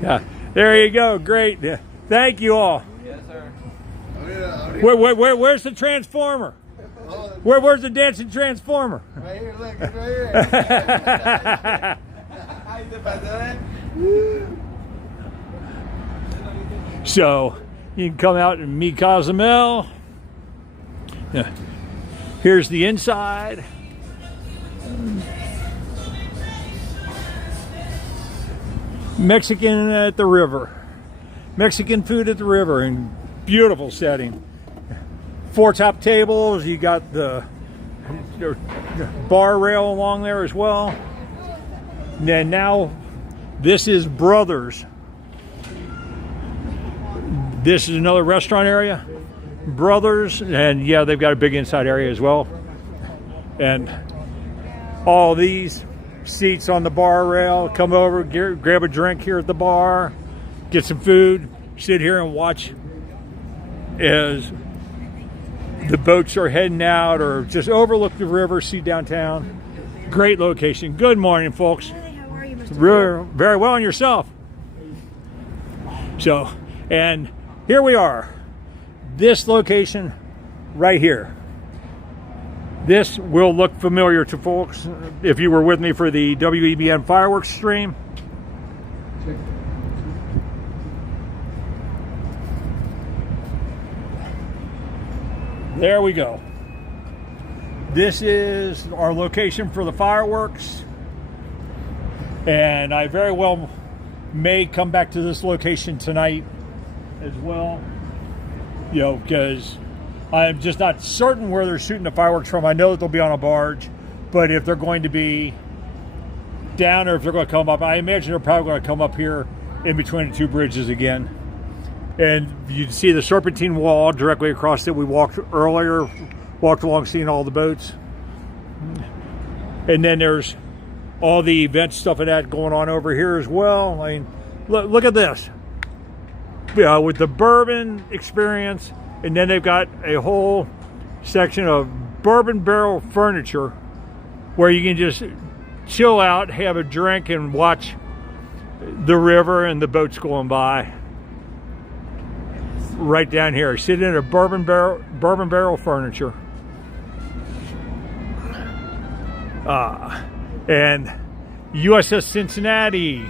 Yeah. There you go. Great. Yeah. Thank you all. Yes, sir. Where's the Transformer? Where's the dancing Transformer? Right here, look, it's right here. So you can come out and Mi Cozumel. Yeah. Here's the inside. Mexican at the river. Mexican food at the river in beautiful setting. 4 top tables. You got the bar rail along there as well. And then now this is Brothers. This is another restaurant area. Brothers, and yeah, they've got a big inside area as well. And all these seats on the bar rail. Come over, grab a drink here at the bar, get some food, sit here and watch as the boats are heading out or just overlook the river, see downtown. Great location. Good morning, folks. Hey, how are you, Mr. Very well, and yourself. So, and here we are. This location right here. This will look familiar to folks if you were with me for the WEBN fireworks stream. There we go. This is our location for the fireworks. And I very well may come back to this location tonight as well. You know, because I'm just not certain where they're shooting the fireworks from. I know that they'll be on a barge, but if they're going to be down or if they're going to come up, I imagine they're probably going to come up here in between the 2 bridges again. And you can see the serpentine wall directly across it. We walked earlier, walked along seeing all the boats. And then there's all the event stuff and that going on over here as well. I mean, look at this. Yeah, with the bourbon experience, and then they've got a whole section of bourbon barrel furniture where you can just chill out, have a drink, and watch the river and the boats going by. Right down here, sitting in a bourbon barrel furniture. And USS Cincinnati.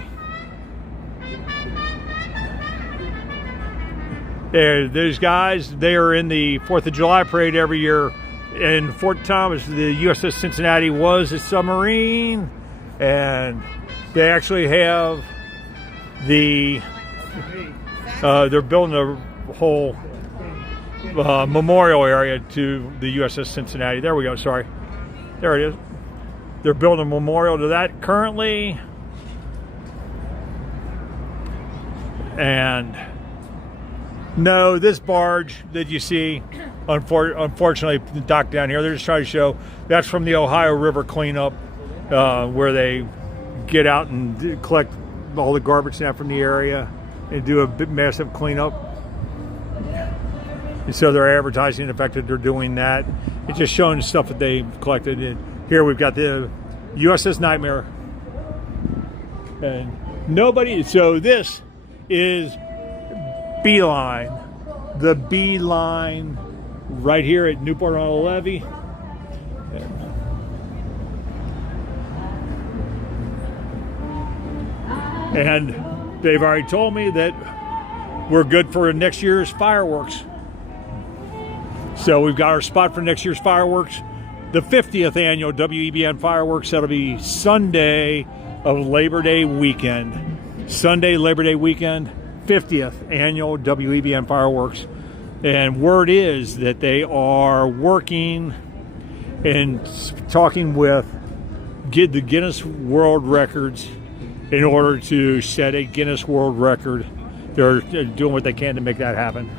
Those guys, they are in the 4th of July parade every year in Fort Thomas. The USS Cincinnati was a submarine, and they actually have the they're building a whole memorial area to the USS Cincinnati. There we go. Sorry, there it is. They're building a memorial to that currently, and no, this barge that you see, unfortunately, docked down here. They're just trying to show that's from the Ohio River cleanup, where they get out and collect all the garbage now from the area and do a big, massive cleanup. And so they're advertising the fact that they're doing that. It's just showing the stuff that they've collected. And here we've got the USS Nightmare. And nobody, so this is Beeline. The Beeline right here at Newport on the Levee. And they've already told me that we're good for next year's fireworks. So we've got our spot for next year's fireworks. The 50th annual WEBN fireworks. That'll be Sunday of Labor Day weekend. Sunday, Labor Day weekend, 50th annual WEBN fireworks. And word is that they are working and talking with the Guinness World Records in order to set a Guinness World Record. They're doing what they can to make that happen.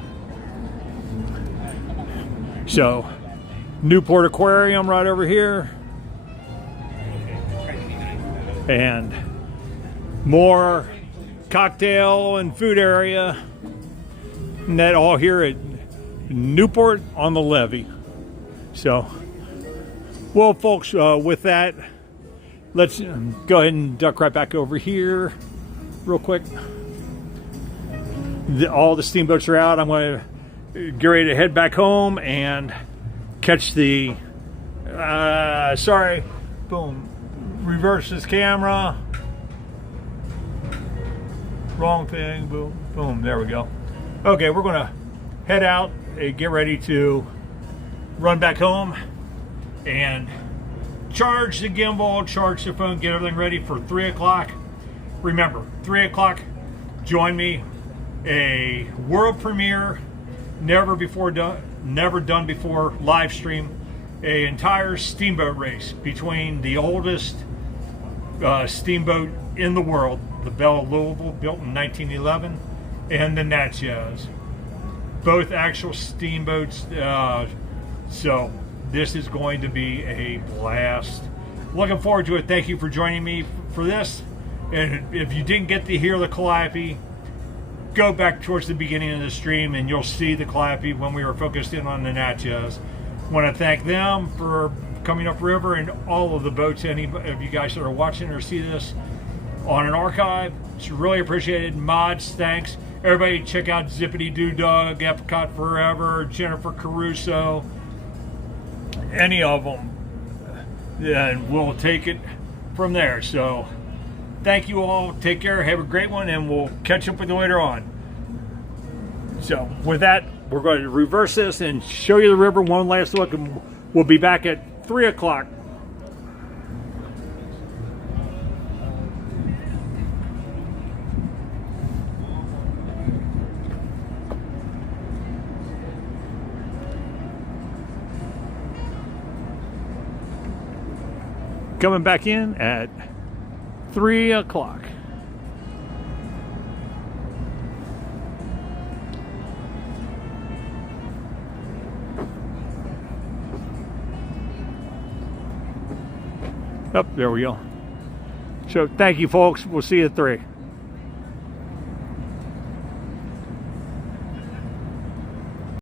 So, Newport Aquarium right over here. And more cocktail and food area. And that all here at Newport on the Levee. So, well, folks, with that, let's go ahead and duck right back over here real quick. All the steamboats are out. I'm going to get ready to head back home and catch the, sorry, boom, reverse this camera. Wrong thing, boom, boom, there we go. Okay, we're going to head out and get ready to run back home and charge the gimbal, charge the phone, get everything ready for 3 o'clock. Remember, 3 o'clock, join me, a world premiere, never done before live stream, an entire steamboat race between the oldest steamboat in the world, the Belle of Louisville, built in 1911, and the Natchez. Both actual steamboats, so this is going to be a blast. Looking forward to it. Thank you for joining me for this. And if you didn't get to hear the Calliope, go back towards the beginning of the stream and you'll see the Calliope when we were focused in on the Natchez. Want to thank them for coming upriver and all of the boats. Any of you guys that are watching or see this on an archive, it's really appreciated. Mods, thanks. Everybody check out Zippity Doo Dog, Epcot Forever, Jennifer Caruso, any of them, and we'll take it from there. So thank you all, take care, have a great one, and we'll catch up with you later on. So with that, we're going to reverse this and show you the river one last look, and we'll be back at 3 o'clock. Coming back in at 3 o'clock. Oh, there we go. So thank you, folks. We'll see you at 3.